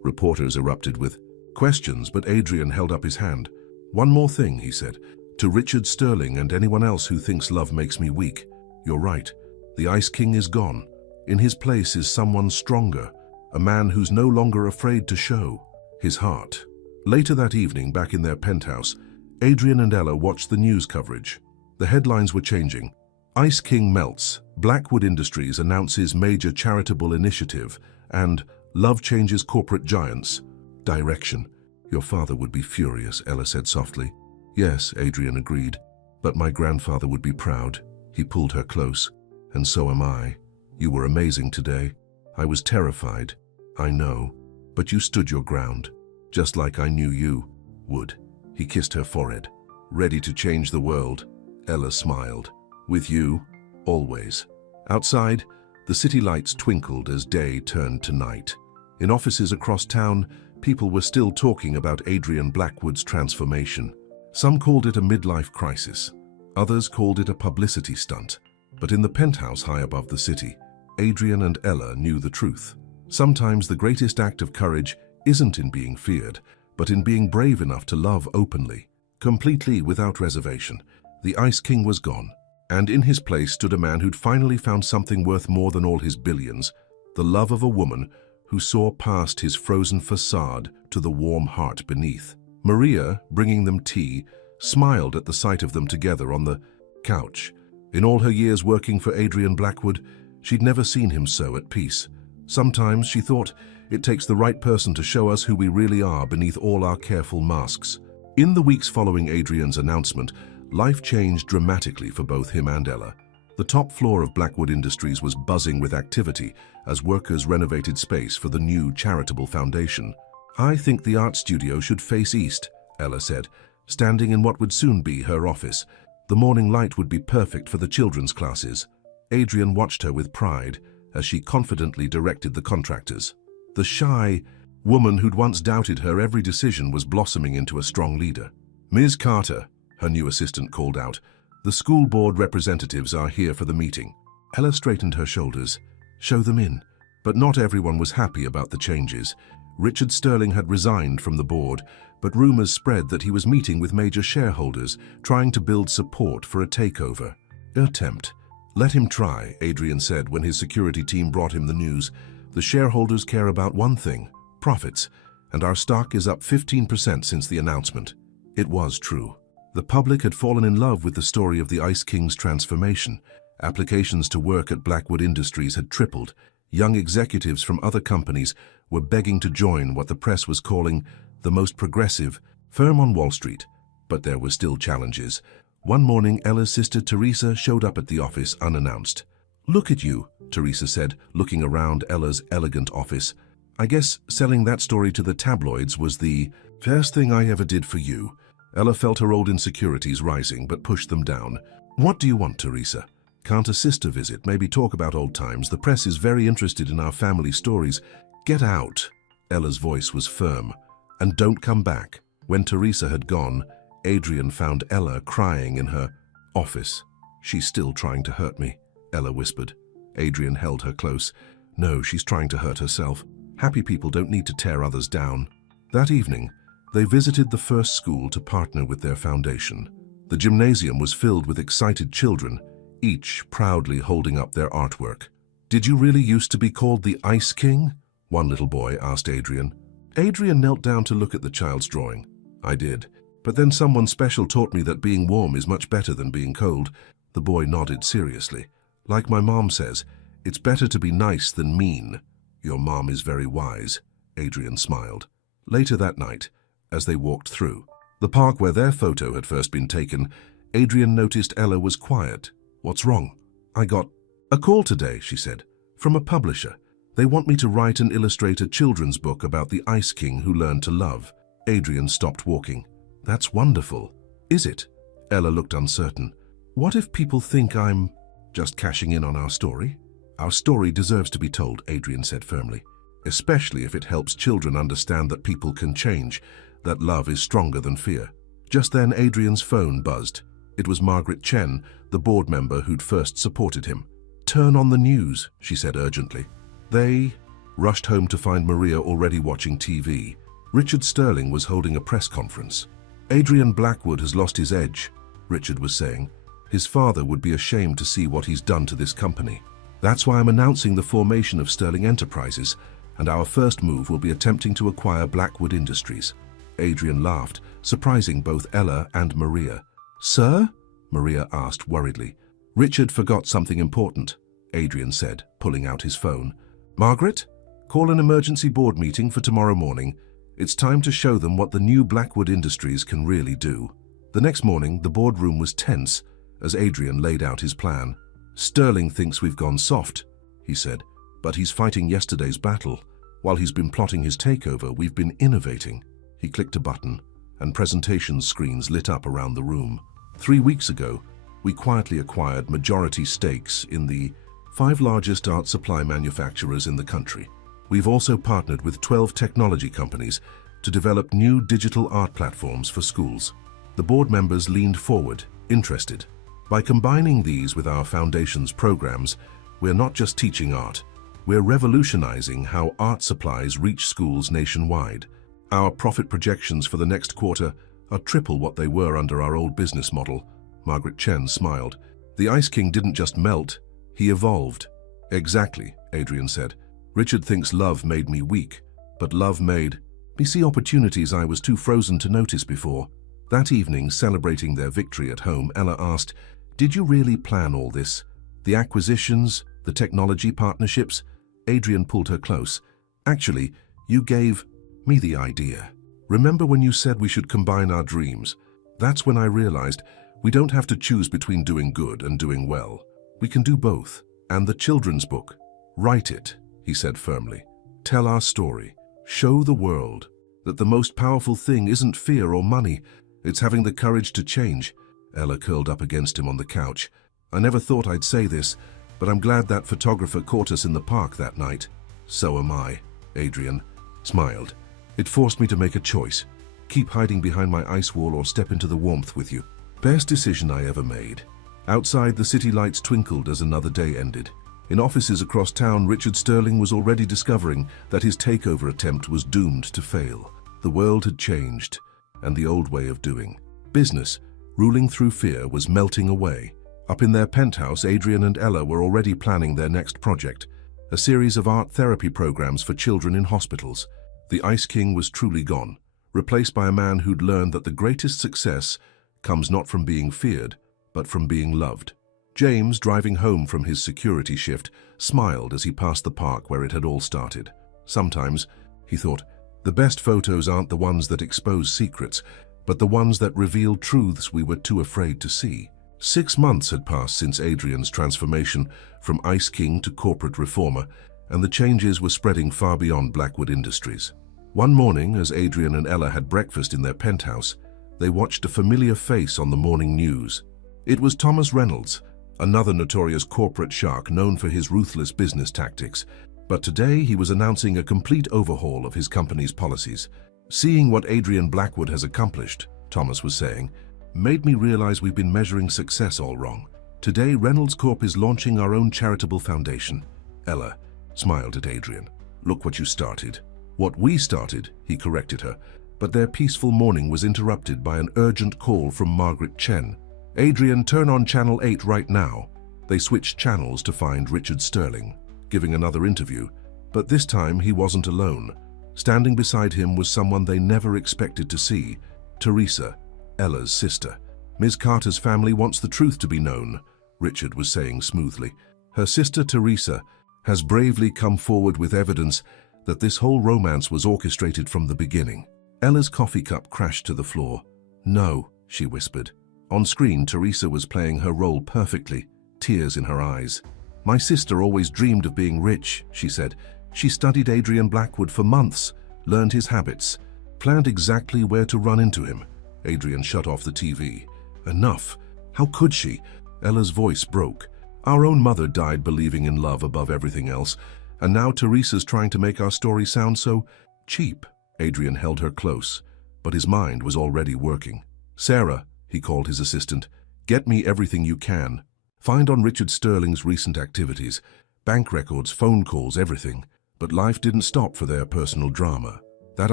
Reporters erupted with questions, but Adrian held up his hand. One more thing, he said. To Richard Sterling and anyone else who thinks love makes me weak, you're right. The Ice King is gone. In his place is someone stronger, a man who's no longer afraid to show his heart. Later that evening, back in their penthouse, Adrian and Ella watched the news coverage. The headlines were changing. Ice King melts, Blackwood Industries announces major charitable initiative, and love changes corporate giants. Direction. Your father would be furious, Ella said softly. Yes, Adrian agreed, but my grandfather would be proud. He pulled her close. And so am I. You were amazing today. I was terrified. I know. But you stood your ground, just like I knew you would. He kissed her forehead. Ready to change the world. Ella smiled. With you, always. Outside, the city lights twinkled as day turned to night. In offices across town, people were still talking about Adrian Blackwood's transformation. Some called it a midlife crisis. Others called it a publicity stunt. But in the penthouse high above the city, Adrian and Ella knew the truth. Sometimes the greatest act of courage isn't in being feared, but in being brave enough to love openly, completely without reservation. The Ice King was gone, and in his place stood a man who'd finally found something worth more than all his billions, the love of a woman who saw past his frozen facade to the warm heart beneath. Maria, bringing them tea, smiled at the sight of them together on the couch. In all her years working for Adrian Blackwood, she'd never seen him so at peace. Sometimes, she thought, it takes the right person to show us who we really are beneath all our careful masks. In the weeks following Adrian's announcement, life changed dramatically for both him and Ella. The top floor of Blackwood Industries was buzzing with activity as workers renovated space for the new charitable foundation. I think the art studio should face east, Ella said, standing in what would soon be her office. The morning light would be perfect for the children's classes. Adrian watched her with pride as she confidently directed the contractors. The shy woman who'd once doubted her every decision was blossoming into a strong leader. Ms. Carter, her new assistant called out, the school board representatives are here for the meeting. Ella straightened her shoulders. Show them in. But not everyone was happy about the changes. Richard Sterling had resigned from the board, but rumors spread that he was meeting with major shareholders, trying to build support for a takeover. Attempt. Let him try, Adrian said when his security team brought him the news. The shareholders care about one thing, profits, and our stock is up 15% since the announcement. It was true. The public had fallen in love with the story of the Ice King's transformation. Applications to work at Blackwood Industries had tripled. Young executives from other companies were begging to join what the press was calling the most progressive firm on Wall Street. But there were still challenges. One morning, Ella's sister Teresa showed up at the office unannounced. Look at you, Teresa said, looking around Ella's elegant office. I guess selling that story to the tabloids was the first thing I ever did for you. Ella felt her old insecurities rising, but pushed them down. What do you want, Teresa? Can't a sister visit, maybe talk about old times? The press is very interested in our family stories. Get out. Ella's voice was firm. And don't come back. When Teresa had gone, Adrian found Ella crying in her office. She's still trying to hurt me, Ella whispered. Adrian held her close. No, she's trying to hurt herself. Happy people don't need to tear others down. That evening, they visited the first school to partner with their foundation. The gymnasium was filled with excited children, each proudly holding up their artwork. Did you really used to be called the Ice King? One little boy asked Adrian. Adrian knelt down to look at the child's drawing. I did. But then someone special taught me that being warm is much better than being cold. The boy nodded seriously. Like my mom says, it's better to be nice than mean. Your mom is very wise, Adrian smiled. Later that night, as they walked through the park where their photo had first been taken, Adrian noticed Ella was quiet. What's wrong? I got a call today, she said, from a publisher. They want me to write and illustrate a children's book about the Ice King who learned to love. Adrian stopped walking. That's wonderful. Is it? Ella looked uncertain. What if people think I'm just cashing in on our story? Our story deserves to be told, Adrian said firmly, especially if it helps children understand that people can change, that love is stronger than fear. Just then, Adrian's phone buzzed. It was Margaret Chen, the board member who'd first supported him. Turn on the news, she said urgently. They rushed home to find Maria already watching TV. Richard Sterling was holding a press conference. Adrian Blackwood has lost his edge, Richard was saying. His father would be ashamed to see what he's done to this company. That's why I'm announcing the formation of Sterling Enterprises, and our first move will be attempting to acquire Blackwood Industries. Adrian laughed, surprising both Ella and Maria. Sir? Maria asked worriedly. Richard forgot something important, Adrian said, pulling out his phone. Margaret, call an emergency board meeting for tomorrow morning. It's time to show them what the new Blackwood Industries can really do. The next morning, the boardroom was tense as Adrian laid out his plan. Sterling thinks we've gone soft, he said, but he's fighting yesterday's battle. While he's been plotting his takeover, we've been innovating. He clicked a button, and presentation screens lit up around the room. 3 weeks ago, we quietly acquired majority stakes in the 5 largest art supply manufacturers in the country. We've also partnered with 12 technology companies to develop new digital art platforms for schools. The board members leaned forward, interested. By combining these with our foundation's programs, we're not just teaching art, we're revolutionizing how art supplies reach schools nationwide. Our profit projections for the next quarter are triple what they were under our old business model. Margaret Chen smiled. The Ice King didn't just melt, he evolved. Exactly, Adrian said. Richard thinks love made me weak, but love made me see opportunities I was too frozen to notice before. That evening, celebrating their victory at home, Ella asked, Did you really plan all this? The acquisitions, the technology partnerships? Adrian pulled her close. Actually, you gave me the idea. Remember when you said we should combine our dreams? That's when I realized we don't have to choose between doing good and doing well. We can do both. And the children's book. Write it, he said firmly. Tell our story. Show the world that the most powerful thing isn't fear or money. It's having the courage to change. Ella curled up against him on the couch. I never thought I'd say this, but I'm glad that photographer caught us in the park that night. So am I, Adrian smiled. It forced me to make a choice. Keep hiding behind my ice wall or step into the warmth with you. Best decision I ever made. Outside, the city lights twinkled as another day ended. In offices across town, Richard Sterling was already discovering that his takeover attempt was doomed to fail. The world had changed, and the old way of doing business, ruling through fear, was melting away. Up in their penthouse, Adrian and Ella were already planning their next project, a series of art therapy programs for children in hospitals. The Ice King was truly gone, replaced by a man who'd learned that the greatest success comes not from being feared, but from being loved. James, driving home from his security shift, smiled as he passed the park where it had all started. Sometimes, he thought, the best photos aren't the ones that expose secrets, but the ones that reveal truths we were too afraid to see. 6 months had passed since Adrian's transformation from Ice King to corporate reformer, and the changes were spreading far beyond Blackwood Industries. One morning, as Adrian and Ella had breakfast in their penthouse, they watched a familiar face on the morning news. It was Thomas Reynolds, another notorious corporate shark known for his ruthless business tactics. But today he was announcing a complete overhaul of his company's policies. Seeing what Adrian Blackwood has accomplished, Thomas was saying, made me realize we've been measuring success all wrong. Today, Reynolds Corp is launching our own charitable foundation. Ella smiled at Adrian. Look what you started. What we started, he corrected her, but their peaceful morning was interrupted by an urgent call from Margaret Chen. Adrian, turn on Channel 8 right now. They switched channels to find Richard Sterling, giving another interview, but this time he wasn't alone. Standing beside him was someone they never expected to see, Teresa, Ella's sister. Ms. Carter's family wants the truth to be known, Richard was saying smoothly. Her sister Teresa has bravely come forward with evidence that this whole romance was orchestrated from the beginning. Ella's coffee cup crashed to the floor. No, she whispered. On screen, Teresa was playing her role perfectly, tears in her eyes. My sister always dreamed of being rich, she said. She studied Adrian Blackwood for months, learned his habits, planned exactly where to run into him. Adrian shut off the TV. Enough. How could she? Ella's voice broke. Our own mother died believing in love above everything else, and now Teresa's trying to make our story sound so cheap. Adrian held her close, but his mind was already working. Sarah, he called his assistant, get me everything you can. Find on Richard Sterling's recent activities, bank records, phone calls, everything. But life didn't stop for their personal drama. That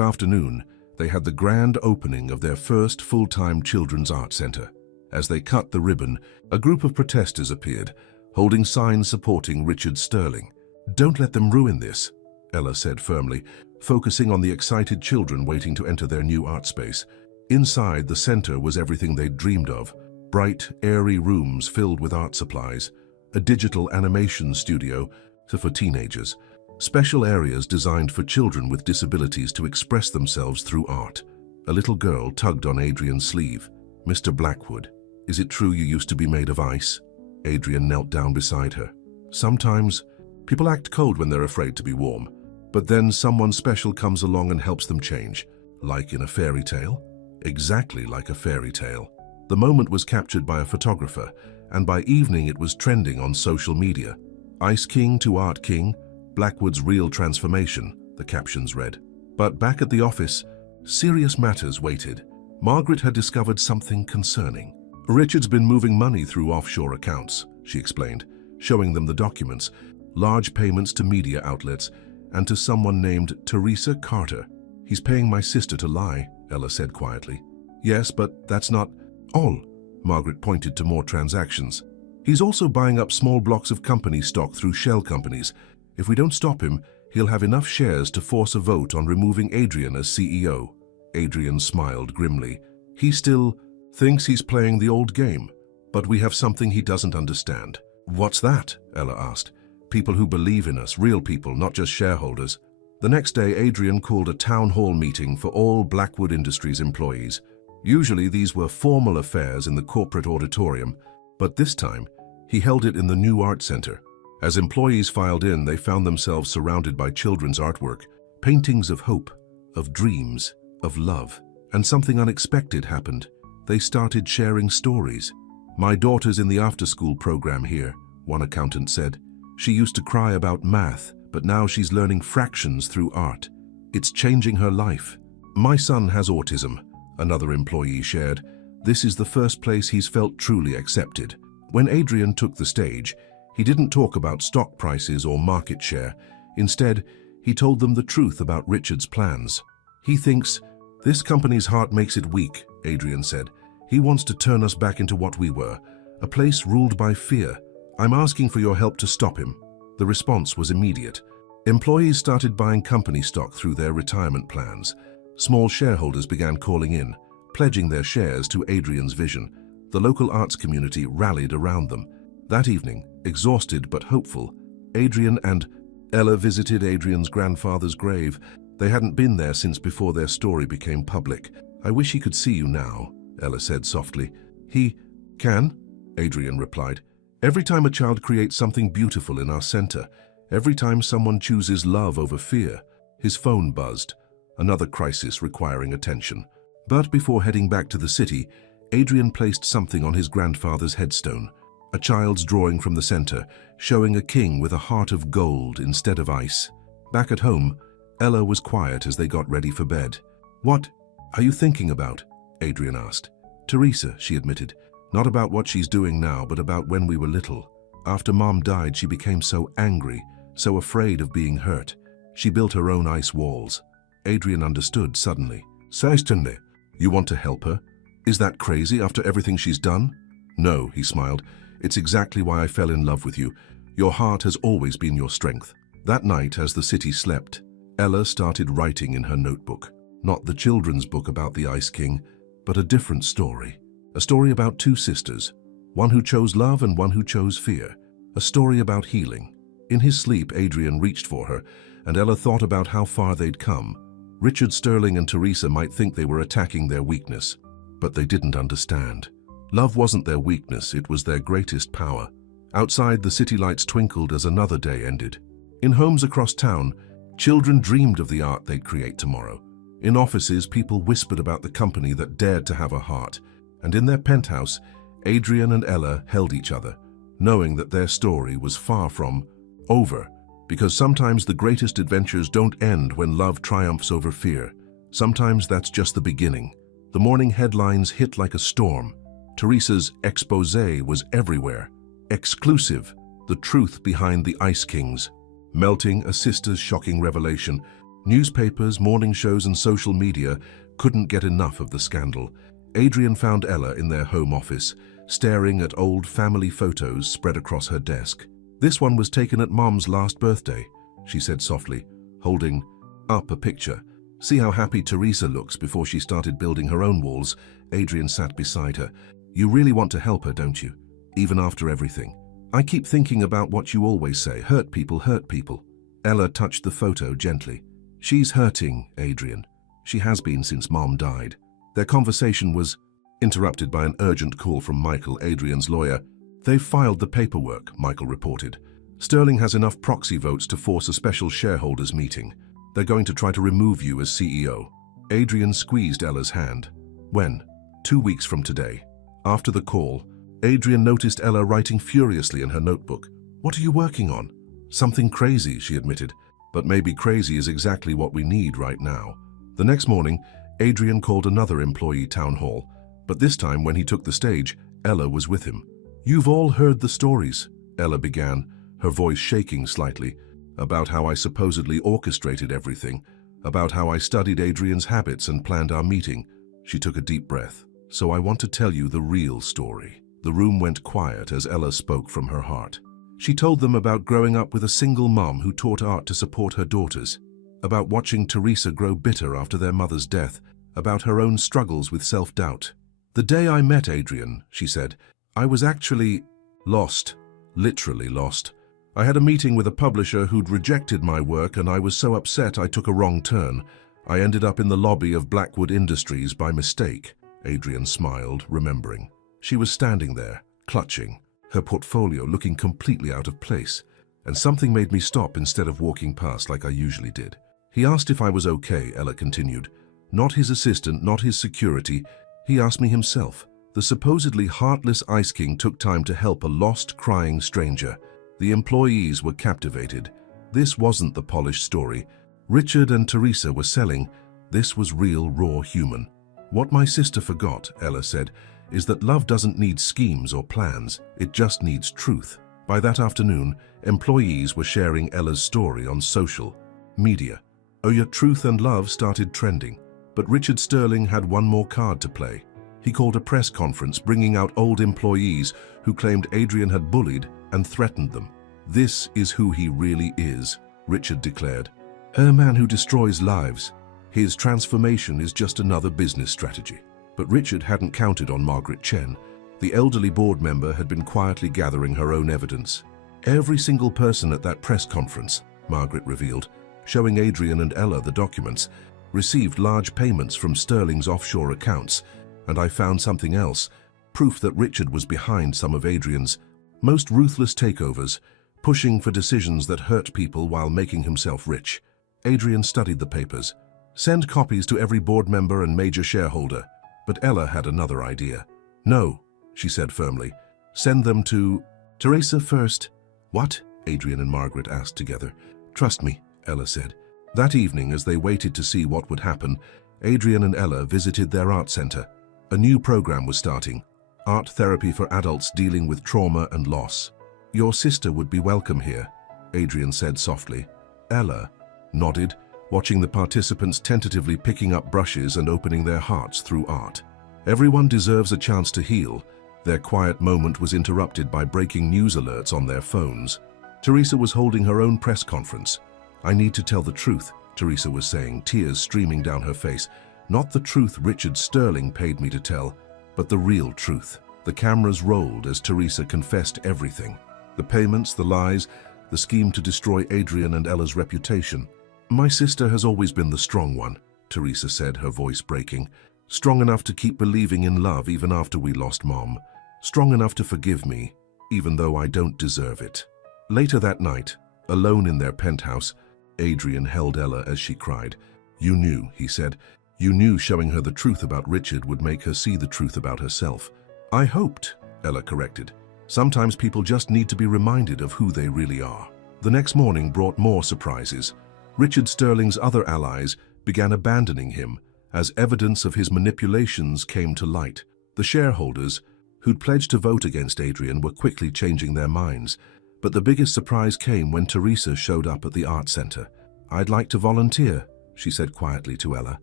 afternoon, they had the grand opening of their first full-time children's art center. As they cut the ribbon, a group of protesters appeared, holding signs supporting Richard Sterling. Don't let them ruin this, Ella said firmly, focusing on the excited children waiting to enter their new art space. Inside, the center was everything they'd dreamed of. Bright, airy rooms filled with art supplies, a digital animation studio for teenagers, special areas designed for children with disabilities to express themselves through art. A little girl tugged on Adrian's sleeve. Mr. Blackwood, is it true you used to be made of ice? Adrian knelt down beside her. Sometimes, people act cold when they're afraid to be warm, but then someone special comes along and helps them change. Like in a fairy tale? Exactly like a fairy tale. The moment was captured by a photographer, and by evening it was trending on social media. Ice King to Art King, Blackwood's real transformation, the captions read. But back at the office, serious matters waited. Margaret had discovered something concerning. Richard's been moving money through offshore accounts, she explained, showing them the documents, large payments to media outlets, and to someone named Teresa Carter. He's paying my sister to lie, Ella said quietly. Yes, but that's not all. Margaret pointed to more transactions. He's also buying up small blocks of company stock through shell companies. If we don't stop him, he'll have enough shares to force a vote on removing Adrian as CEO. Adrian smiled grimly. He still thinks he's playing the old game, but we have something he doesn't understand. What's that? Ella asked. People who believe in us, real people, not just shareholders. The next day, Adrian called a town hall meeting for all Blackwood Industries employees. Usually these were formal affairs in the corporate auditorium, but this time he held it in the new art center. As employees filed in, they found themselves surrounded by children's artwork, paintings of hope, of dreams, of love. And something unexpected happened. They started sharing stories. My daughter's in the after-school program here, one accountant said. She used to cry about math, but now she's learning fractions through art. It's changing her life. My son has autism, another employee shared. This is the first place he's felt truly accepted. When Adrian took the stage, he didn't talk about stock prices or market share. Instead, he told them the truth about Richard's plans. He thinks, this company's heart makes it weak, Adrian said. He wants to turn us back into what we were, a place ruled by fear. I'm asking for your help to stop him. The response was immediate. Employees started buying company stock through their retirement plans. Small shareholders began calling in, pledging their shares to Adrian's vision. The local arts community rallied around them. That evening, exhausted but hopeful, Adrian and Ella visited Adrian's grandfather's grave. They hadn't been there since before their story became public. I wish he could see you now, Ella said softly. He can, Adrian replied. Every time a child creates something beautiful in our center, every time someone chooses love over fear. His phone buzzed, another crisis requiring attention. But before heading back to the city, Adrian placed something on his grandfather's headstone, a child's drawing from the center, showing a king with a heart of gold instead of ice. Back at home, Ella was quiet as they got ready for bed. What are you thinking about? Adrian asked. Teresa, she admitted. Not about what she's doing now, but about when we were little. After Mom died, she became so angry, so afraid of being hurt. She built her own ice walls. Adrian understood suddenly. Certainly. You want to help her? Is that crazy after everything she's done? No, he smiled. It's exactly why I fell in love with you. Your heart has always been your strength. That night, as the city slept, Ella started writing in her notebook. Not the children's book about the Ice King, but a different story. A story about two sisters, one who chose love and one who chose fear. A story about healing. In his sleep, Adrian reached for her, and Ella thought about how far they'd come. Richard Sterling and Teresa might think they were attacking their weakness, but they didn't understand. Love wasn't their weakness, it was their greatest power. Outside, the city lights twinkled as another day ended. In homes across town, children dreamed of the art they'd create tomorrow. In offices, people whispered about the company that dared to have a heart. And in their penthouse, Adrian and Ella held each other, knowing that their story was far from over, because sometimes the greatest adventures don't end when love triumphs over fear. Sometimes that's just the beginning. The morning headlines hit like a storm. Teresa's exposé was everywhere. Exclusive, the truth behind the Ice Kings. Melting, a sister's shocking revelation. Newspapers, morning shows, and social media couldn't get enough of the scandal. Adrian found Ella in their home office, staring at old family photos spread across her desk. "This one was taken at Mom's last birthday," she said softly, holding up a picture. "See how happy Teresa looks before she started building her own walls." Adrian sat beside her. "You really want to help her, don't you? Even after everything." "I keep thinking about what you always say, hurt people, hurt people." Ella touched the photo gently. "She's hurting, Adrian. She has been since Mom died." Their conversation was interrupted by an urgent call from Michael, Adrian's lawyer. "They've filed the paperwork," Michael reported. "Sterling has enough proxy votes to force a special shareholders meeting. They're going to try to remove you as CEO." Adrian squeezed Ella's hand. "When?" 2 weeks from today." After the call, Adrian noticed Ella writing furiously in her notebook. "What are you working on?" "Something crazy," she admitted. "But maybe crazy is exactly what we need right now." The next morning, Adrian called another employee town hall, but this time when he took the stage, Ella was with him. "You've all heard the stories," Ella began, her voice shaking slightly, "about how I supposedly orchestrated everything, about how I studied Adrian's habits and planned our meeting." She took a deep breath. "So I want to tell you the real story." The room went quiet as Ella spoke from her heart. She told them about growing up with a single mom who taught art to support her daughters, about watching Teresa grow bitter after their mother's death, about her own struggles with self-doubt. "The day I met Adrian," she said, "I was actually lost, literally lost. I had a meeting with a publisher who'd rejected my work, and I was so upset I took a wrong turn. I ended up in the lobby of Blackwood Industries by mistake." Adrian smiled, remembering. She was standing there, clutching, her portfolio looking completely out of place, and something made me stop instead of walking past like I usually did. "He asked if I was okay," Ella continued. "Not his assistant, not his security. He asked me himself." The supposedly heartless Ice King took time to help a lost, crying stranger. The employees were captivated. This wasn't the polished story Richard and Teresa were selling. This was real, raw human. "What my sister forgot," Ella said, "is that love doesn't need schemes or plans. It just needs truth." By that afternoon, employees were sharing Ella's story on social media. "Oh, your truth and love" started trending. But Richard Sterling had one more card to play. He called a press conference bringing out old employees who claimed Adrian had bullied and threatened them. "This is who he really is," Richard declared. "A man who destroys lives. His transformation is just another business strategy." But Richard hadn't counted on Margaret Chen. The elderly board member had been quietly gathering her own evidence. "Every single person at that press conference," Margaret revealed, showing Adrian and Ella the documents, "received large payments from Sterling's offshore accounts. And I found something else, proof that Richard was behind some of Adrian's most ruthless takeovers, pushing for decisions that hurt people while making himself rich." Adrian studied the papers. "Send copies to every board member and major shareholder." But Ella had another idea. "No," she said firmly. "Send them to Teresa first." "What?" Adrian and Margaret asked together. "Trust me," Ella said. That evening, as they waited to see what would happen, Adrian and Ella visited their art center. A new program was starting, art therapy for adults dealing with trauma and loss. "Your sister would be welcome here," Adrian said softly. Ella nodded, watching the participants tentatively picking up brushes and opening their hearts through art. Everyone deserves a chance to heal. Their quiet moment was interrupted by breaking news alerts on their phones. Teresa was holding her own press conference. "I need to tell the truth," Teresa was saying, tears streaming down her face. "Not the truth Richard Sterling paid me to tell, but the real truth." The cameras rolled as Teresa confessed everything. The payments, the lies, the scheme to destroy Adrian and Ella's reputation. "My sister has always been the strong one," Teresa said, her voice breaking. "Strong enough to keep believing in love even after we lost Mom. Strong enough to forgive me, even though I don't deserve it." Later that night, alone in their penthouse, Adrian held Ella as she cried. "You knew," he said. You knew showing her the truth about Richard would make her see the truth about herself. I hoped, Ella corrected. Sometimes people just need to be reminded of who they really are. The next morning brought more surprises. Richard Sterling's other allies began abandoning him as evidence of his manipulations came to light. The shareholders, who'd pledged to vote against Adrian, were quickly changing their minds. But the biggest surprise came when Teresa showed up at the art center. "I'd like to volunteer," she said quietly to Ella.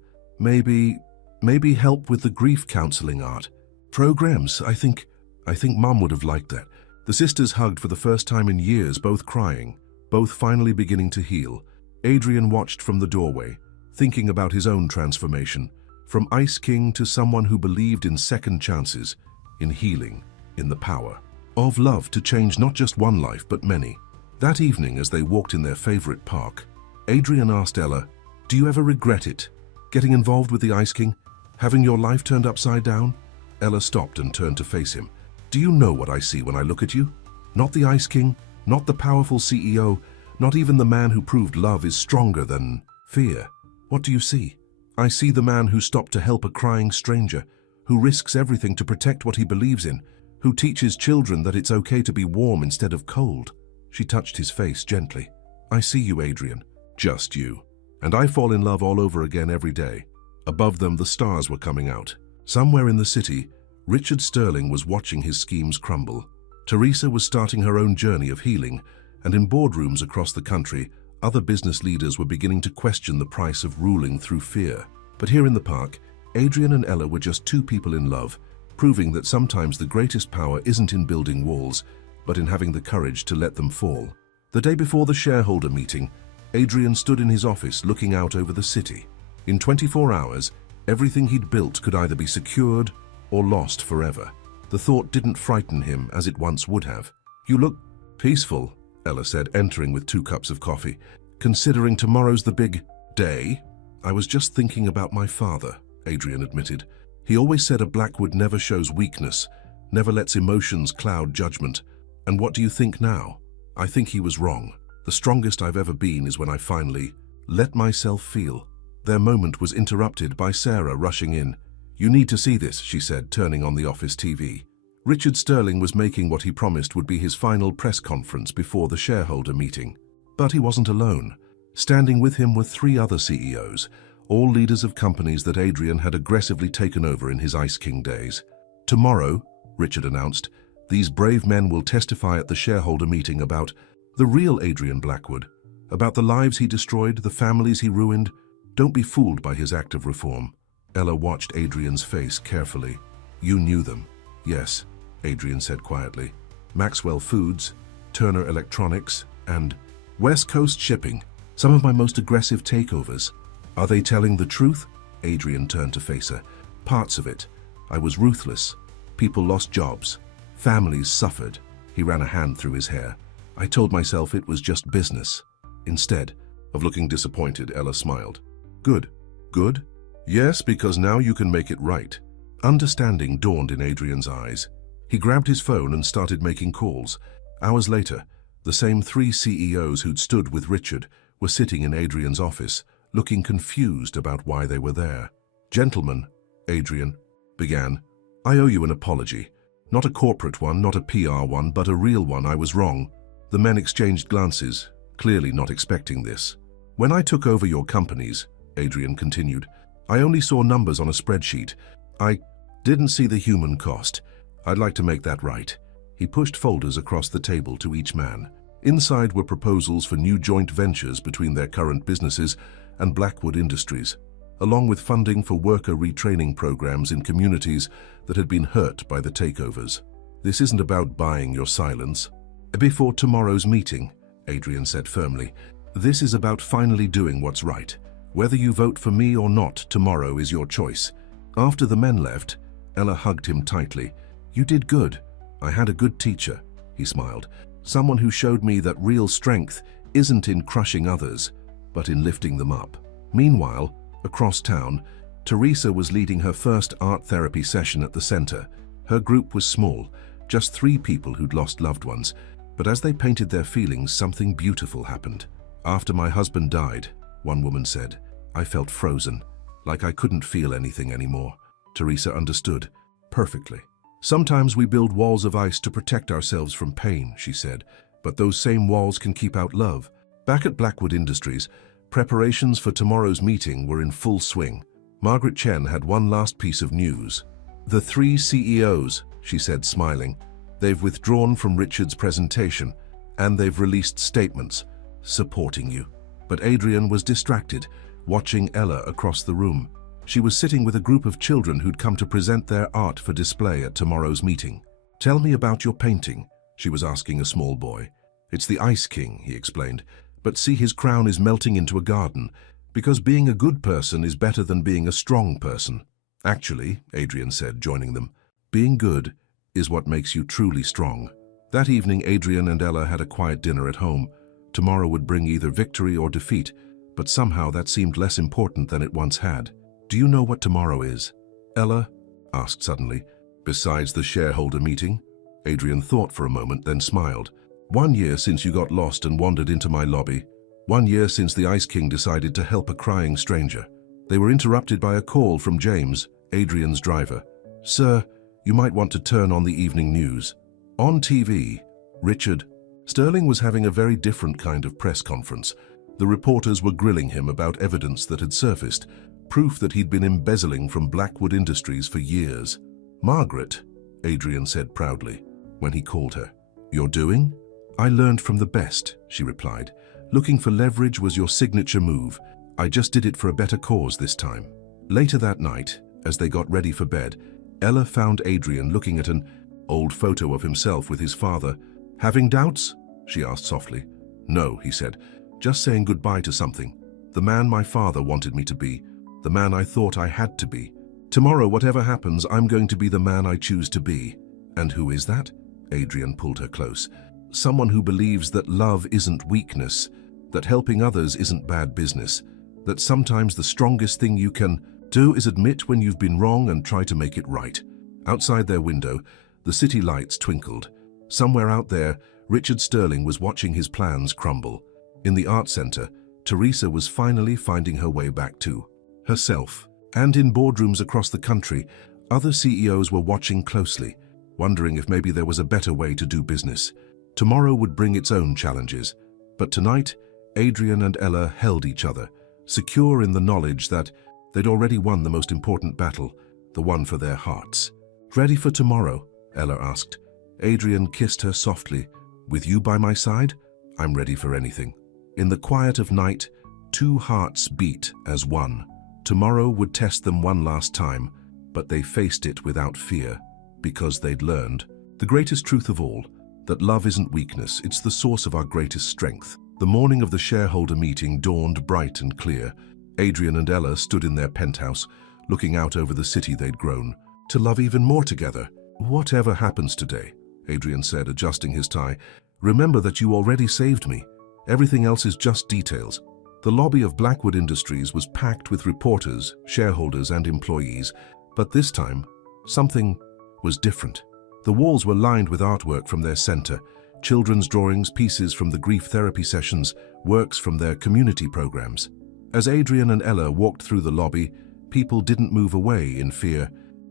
Maybe help with the grief counseling art programs. I think Mom would have liked that." The sisters hugged for the first time in years, both crying, both finally beginning to heal. Adrian watched from the doorway, thinking about his own transformation, from Ice King to someone who believed in second chances, in healing, in the power of love to change not just one life but many. That evening, as they walked in their favorite park, Adrian asked Ella, "Do you ever regret it? Getting involved with the Ice King? Having your life turned upside down?" Ella stopped and turned to face him. "Do you know what I see when I look at you? Not the Ice King, not the powerful CEO, not even the man who proved love is stronger than fear. What do you see? I see the man who stopped to help a crying stranger, who risks everything to protect what he believes in, who teaches children that it's okay to be warm instead of cold." She touched his face gently. "I see you, Adrian. Just you. And I fall in love all over again every day." Above them, the stars were coming out. Somewhere in the city, Richard Sterling was watching his schemes crumble. Teresa was starting her own journey of healing, and in boardrooms across the country, other business leaders were beginning to question the price of ruling through fear. But here in the park, Adrian and Ella were just two people in love, proving that sometimes the greatest power isn't in building walls, but in having the courage to let them fall. The day before the shareholder meeting, Adrian stood in his office looking out over the city. In 24 hours, everything he'd built could either be secured or lost forever. The thought didn't frighten him as it once would have. "You look peaceful," Ella said, entering with 2 cups of coffee. "Considering tomorrow's the big day?" "I was just thinking about my father," Adrian admitted. "He always said a Blackwood never shows weakness, never lets emotions cloud judgment. And what do you think now?" "I think he was wrong. The strongest I've ever been is when I finally let myself feel." Their moment was interrupted by Sarah rushing in. "You need to see this," she said, turning on the office TV. Richard Sterling was making what he promised would be his final press conference before the shareholder meeting. But he wasn't alone. Standing with him were 3 other CEOs, all leaders of companies that Adrian had aggressively taken over in his Ice King days. "Tomorrow," Richard announced, "these brave men will testify at the shareholder meeting about the real Adrian Blackwood, about the lives he destroyed, the families he ruined. Don't be fooled by his act of reform." Ella watched Adrian's face carefully. "You knew them." "Yes," Adrian said quietly. "Maxwell Foods, Turner Electronics, and West Coast Shipping. Some of my most aggressive takeovers. Are they telling the truth?" Adrian turned to face her. "Parts of it. I was ruthless. People lost jobs. Families suffered." He ran a hand through his hair. "I told myself it was just business." Instead of looking disappointed, Ella smiled. "Good. Good? Yes, because now you can make it right." Understanding dawned in Adrian's eyes. He grabbed his phone and started making calls. Hours later, the same 3 CEOs who'd stood with Richard were sitting in Adrian's office, looking confused about why they were there. "Gentlemen," Adrian began, "I owe you an apology. Not a corporate one, not a PR one, but a real one. I was wrong." The men exchanged glances, clearly not expecting this. "When I took over your companies," Adrian continued, "I only saw numbers on a spreadsheet. I didn't see the human cost. I'd like to make that right." He pushed folders across the table to each man. Inside were proposals for new joint ventures between their current businesses and Blackwood Industries, along with funding for worker retraining programs in communities that had been hurt by the takeovers. "This isn't about buying your silence." "Before tomorrow's meeting," Adrian said firmly, "this is about finally doing what's right. Whether you vote for me or not tomorrow is your choice." After the men left, Ella hugged him tightly. "You did good. I had a good teacher," he smiled. "Someone who showed me that real strength isn't in crushing others, but in lifting them up." Meanwhile, across town, Teresa was leading her first art therapy session at the center. Her group was small, just 3 people who'd lost loved ones. But as they painted their feelings, something beautiful happened. "After my husband died," one woman said, "I felt frozen, like I couldn't feel anything anymore. Teresa understood perfectly. Sometimes we build walls of ice to protect ourselves from pain, she said, but those same walls can keep out love. Back at Blackwood Industries, preparations for tomorrow's meeting were in full swing. Margaret Chen had one last piece of news. The 3 CEOs, she said, smiling. They've withdrawn from Richard's presentation, and they've released statements supporting you. But Adrian was distracted, watching Ella across the room. She was sitting with a group of children who'd come to present their art for display at tomorrow's meeting. Tell me about your painting, she was asking a small boy. It's the Ice King, he explained, but see, his crown is melting into a garden, because being a good person is better than being a strong person. Actually, Adrian said, joining them, being good is what makes you truly strong. That evening, Adrian and Ella had a quiet dinner at home. Tomorrow would bring either victory or defeat, but somehow that seemed less important than it once had. Do you know what tomorrow is? Ella asked suddenly. Besides the shareholder meeting? Adrian thought for a moment, then smiled. 1 year since you got lost and wandered into my lobby. 1 year since the Ice King decided to help a crying stranger. They were interrupted by a call from James, Adrian's driver. Sir, you might want to turn on the evening news. On TV, Richard Sterling was having a very different kind of press conference. The reporters were grilling him about evidence that had surfaced, proof that he'd been embezzling from Blackwood Industries for years. Margaret, Adrian said proudly, when he called her. You're doing? I learned from the best, she replied. Looking for leverage was your signature move. I just did it for a better cause this time. Later that night, as they got ready for bed, Ella found Adrian looking at an old photo of himself with his father. Having doubts? She asked softly. No, he said, just saying goodbye to something. The man my father wanted me to be, the man I thought I had to be. Tomorrow, whatever happens, I'm going to be the man I choose to be. And who is that? Adrian pulled her close. Someone who believes that love isn't weakness, that helping others isn't bad business, that sometimes the strongest thing you can do is admit when you've been wrong and try to make it right. Outside their window, the city lights twinkled. Somewhere out there, Richard Sterling was watching his plans crumble. In the art center, Teresa was finally finding her way back to herself. And in boardrooms across the country, other CEOs were watching closely, wondering if maybe there was a better way to do business. Tomorrow would bring its own challenges, but tonight, Adrian and Ella held each other, secure in the knowledge that they'd already won the most important battle, the one for their hearts. Ready for tomorrow? Ella asked. Adrian kissed her softly. With you by my side, I'm ready for anything. In the quiet of night, 2 hearts beat as one. Tomorrow would test them one last time, but they faced it without fear, because they'd learned the greatest truth of all, that love isn't weakness, it's the source of our greatest strength. The morning of the shareholder meeting dawned bright and clear. Adrian and Ella stood in their penthouse, looking out over the city they'd grown, to love even more together. Whatever happens today, Adrian said, adjusting his tie, remember that you already saved me. Everything else is just details. The lobby of Blackwood Industries was packed with reporters, shareholders, and employees, but this time, something was different. The walls were lined with artwork from their center, children's drawings, pieces from the grief therapy sessions, works from their community programs. As Adrian and Ella walked through the lobby, people didn't move away in fear,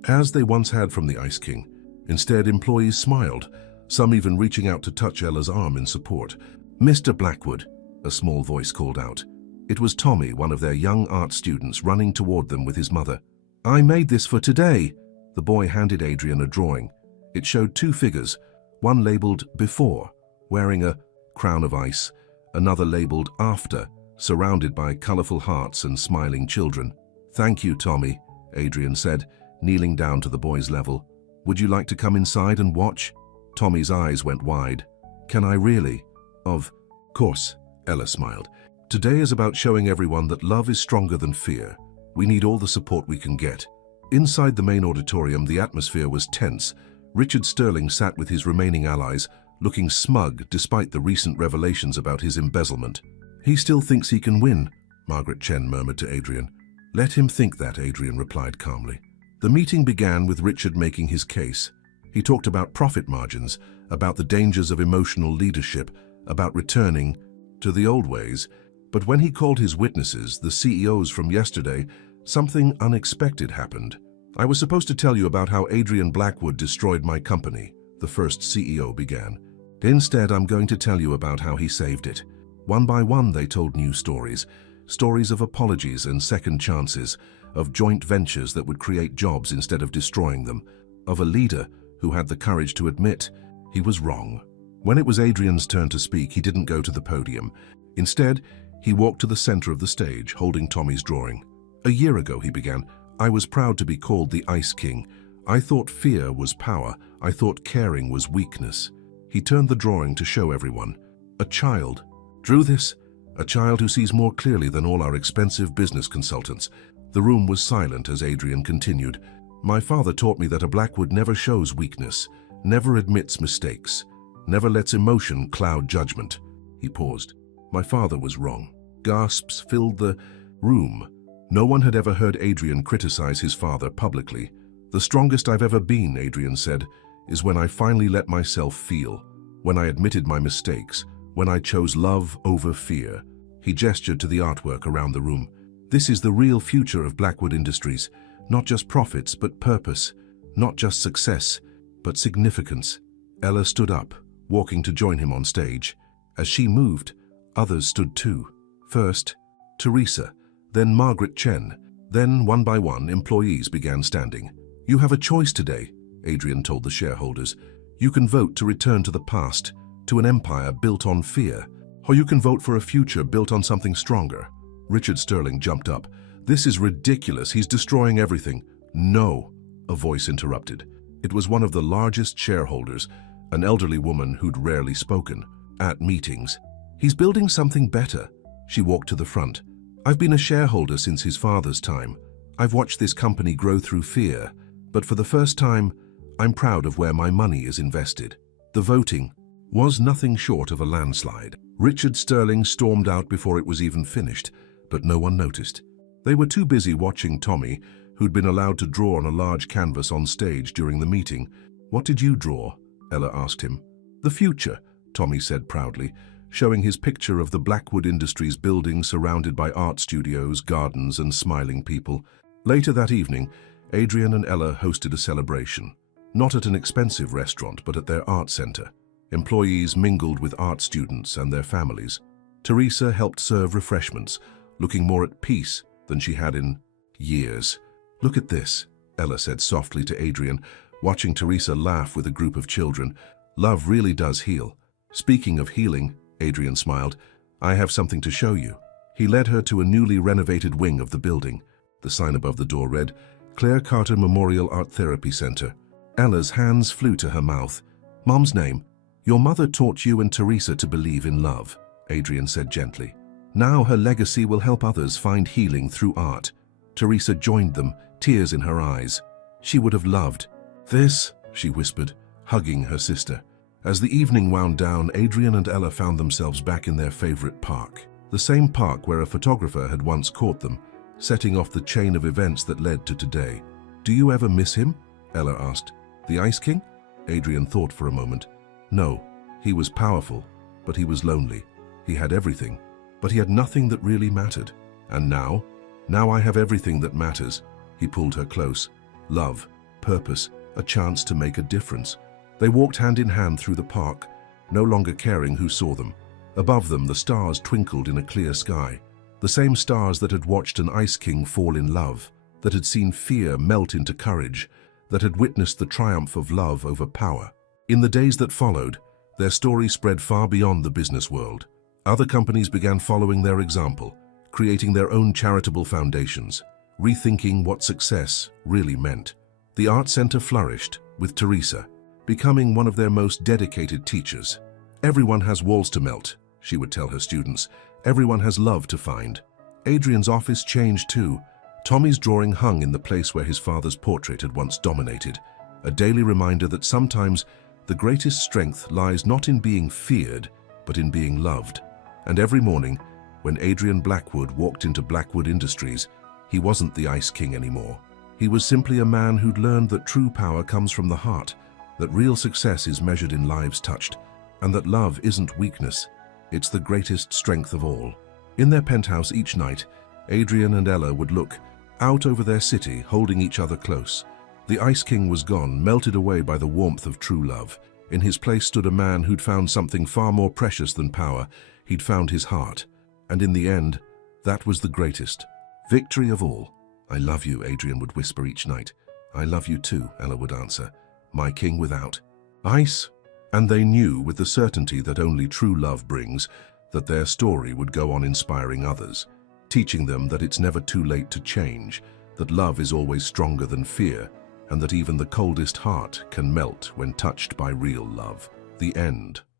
as they once had from the Ice King. Instead, employees smiled, some even reaching out to touch Ella's arm in support. Mr. Blackwood, a small voice called out. It was Tommy, one of their young art students, running toward them with his mother. I made this for today. The boy handed Adrian a drawing. It showed 2 figures, one labeled Before, wearing a crown of ice, another labeled After, surrounded by colorful hearts and smiling children. Thank you, Tommy, Adrian said, kneeling down to the boy's level. Would you like to come inside and watch? Tommy's eyes went wide. Can I really? Of course, Ella smiled. Today is about showing everyone that love is stronger than fear. We need all the support we can get. Inside the main auditorium, the atmosphere was tense. Richard Sterling sat with his remaining allies, looking smug despite the recent revelations about his embezzlement. He still thinks he can win, Margaret Chen murmured to Adrian. Let him think that, Adrian replied calmly. The meeting began with Richard making his case. He talked about profit margins, about the dangers of emotional leadership, about returning to the old ways. But when he called his witnesses, the CEOs from yesterday, Something unexpected happened. I was supposed to tell you about how Adrian Blackwood destroyed my company, the first CEO began. Instead, I'm going to tell you about how he saved it. One by one, they told new stories. Stories of apologies and second chances, of joint ventures that would create jobs instead of destroying them, of a leader who had the courage to admit he was wrong. When it was Adrian's turn to speak, he didn't go to the podium. Instead, he walked to the center of the stage, holding Tommy's drawing. A year ago, he began, I was proud to be called the Ice King. I thought fear was power. I thought caring was weakness. He turned the drawing to show everyone. A child drew this, a child who sees more clearly than all our expensive business consultants. The room was silent as Adrian continued. My father taught me that a Blackwood never shows weakness, never admits mistakes, never lets emotion cloud judgment. He paused. My father was wrong. Gasps filled the room. No one had ever heard Adrian criticize his father publicly. The strongest I've ever been, Adrian said, is when I finally let myself feel, when I admitted my mistakes, when I chose love over fear. He gestured to the artwork around the room. This is the real future of Blackwood Industries. Not just profits, but purpose. Not just success, but significance. Ella stood up, walking to join him on stage. As she moved, others stood too. First, Teresa, then Margaret Chen. Then, one by one, employees began standing. You have a choice today, Adrian told the shareholders. You can vote to return to the past, to an empire built on fear, or you can vote for a future built on something stronger. Richard Sterling jumped up. This is ridiculous. He's destroying everything. No, a voice interrupted. It was one of the largest shareholders, an elderly woman who'd rarely spoken at meetings. He's building something better. She walked to the front. I've been a shareholder since his father's time. I've watched this company grow through fear, but for the first time, I'm proud of where my money is invested. The voting was nothing short of a landslide. Richard Sterling stormed out before it was even finished, but no one noticed. They were too busy watching Tommy, who'd been allowed to draw on a large canvas on stage during the meeting. What did you draw? Ella asked him. The future, Tommy said proudly, showing his picture of the Blackwood Industries building surrounded by art studios, gardens, and smiling people. Later that evening, Adrian and Ella hosted a celebration. Not at an expensive restaurant, but at their art center. Employees mingled with art students and their families. Teresa helped serve refreshments, looking more at peace than she had in years. Look at this, Ella said softly to Adrian, watching Teresa laugh with a group of children. Love really does heal. Speaking of healing, Adrian smiled, I have something to show you. He led her to a newly renovated wing of the building. The sign above the door read, Claire Carter Memorial Art Therapy Center. Ella's hands flew to her mouth. Mom's name. Your mother taught you and Teresa to believe in love, Adrian said gently. Now her legacy will help others find healing through art. Teresa joined them, tears in her eyes. She would have loved this, she whispered, hugging her sister. As the evening wound down, Adrian and Ella found themselves back in their favorite park. The same park where a photographer had once caught them, setting off the chain of events that led to today. Do you ever miss him? Ella asked. The Ice King? Adrian thought for a moment. No, he was powerful, but he was lonely. He had everything, but he had nothing that really mattered. And now I have everything that matters. He pulled her close. Love, purpose, a chance to make a difference. They walked hand in hand through the park, no longer caring who saw them. Above them, the stars twinkled in a clear sky. The same stars that had watched an Ice King fall in love, that had seen fear melt into courage, that had witnessed the triumph of love over power. In the days that followed, their story spread far beyond the business world. Other companies began following their example, creating their own charitable foundations, rethinking what success really meant. The art center flourished, with Teresa, becoming one of their most dedicated teachers. Everyone has walls to melt, she would tell her students. Everyone has love to find. Adrian's office changed too. Tommy's drawing hung in the place where his father's portrait had once dominated, a daily reminder that sometimes the greatest strength lies not in being feared, but in being loved. And every morning, when Adrian Blackwood walked into Blackwood Industries, he wasn't the Ice King anymore. He was simply a man who'd learned that true power comes from the heart, that real success is measured in lives touched, and that love isn't weakness, it's the greatest strength of all. In their penthouse each night, Adrian and Ella would look out over their city, holding each other close. The Ice King was gone, melted away by the warmth of true love. In his place stood a man who'd found something far more precious than power. He'd found his heart. And in the end, that was the greatest victory of all. "I love you," Adrian would whisper each night. "I love you too," Ella would answer. "My king without ice." And they knew with the certainty that only true love brings, that their story would go on inspiring others, teaching them that it's never too late to change, that love is always stronger than fear, and that even the coldest heart can melt when touched by real love. The end.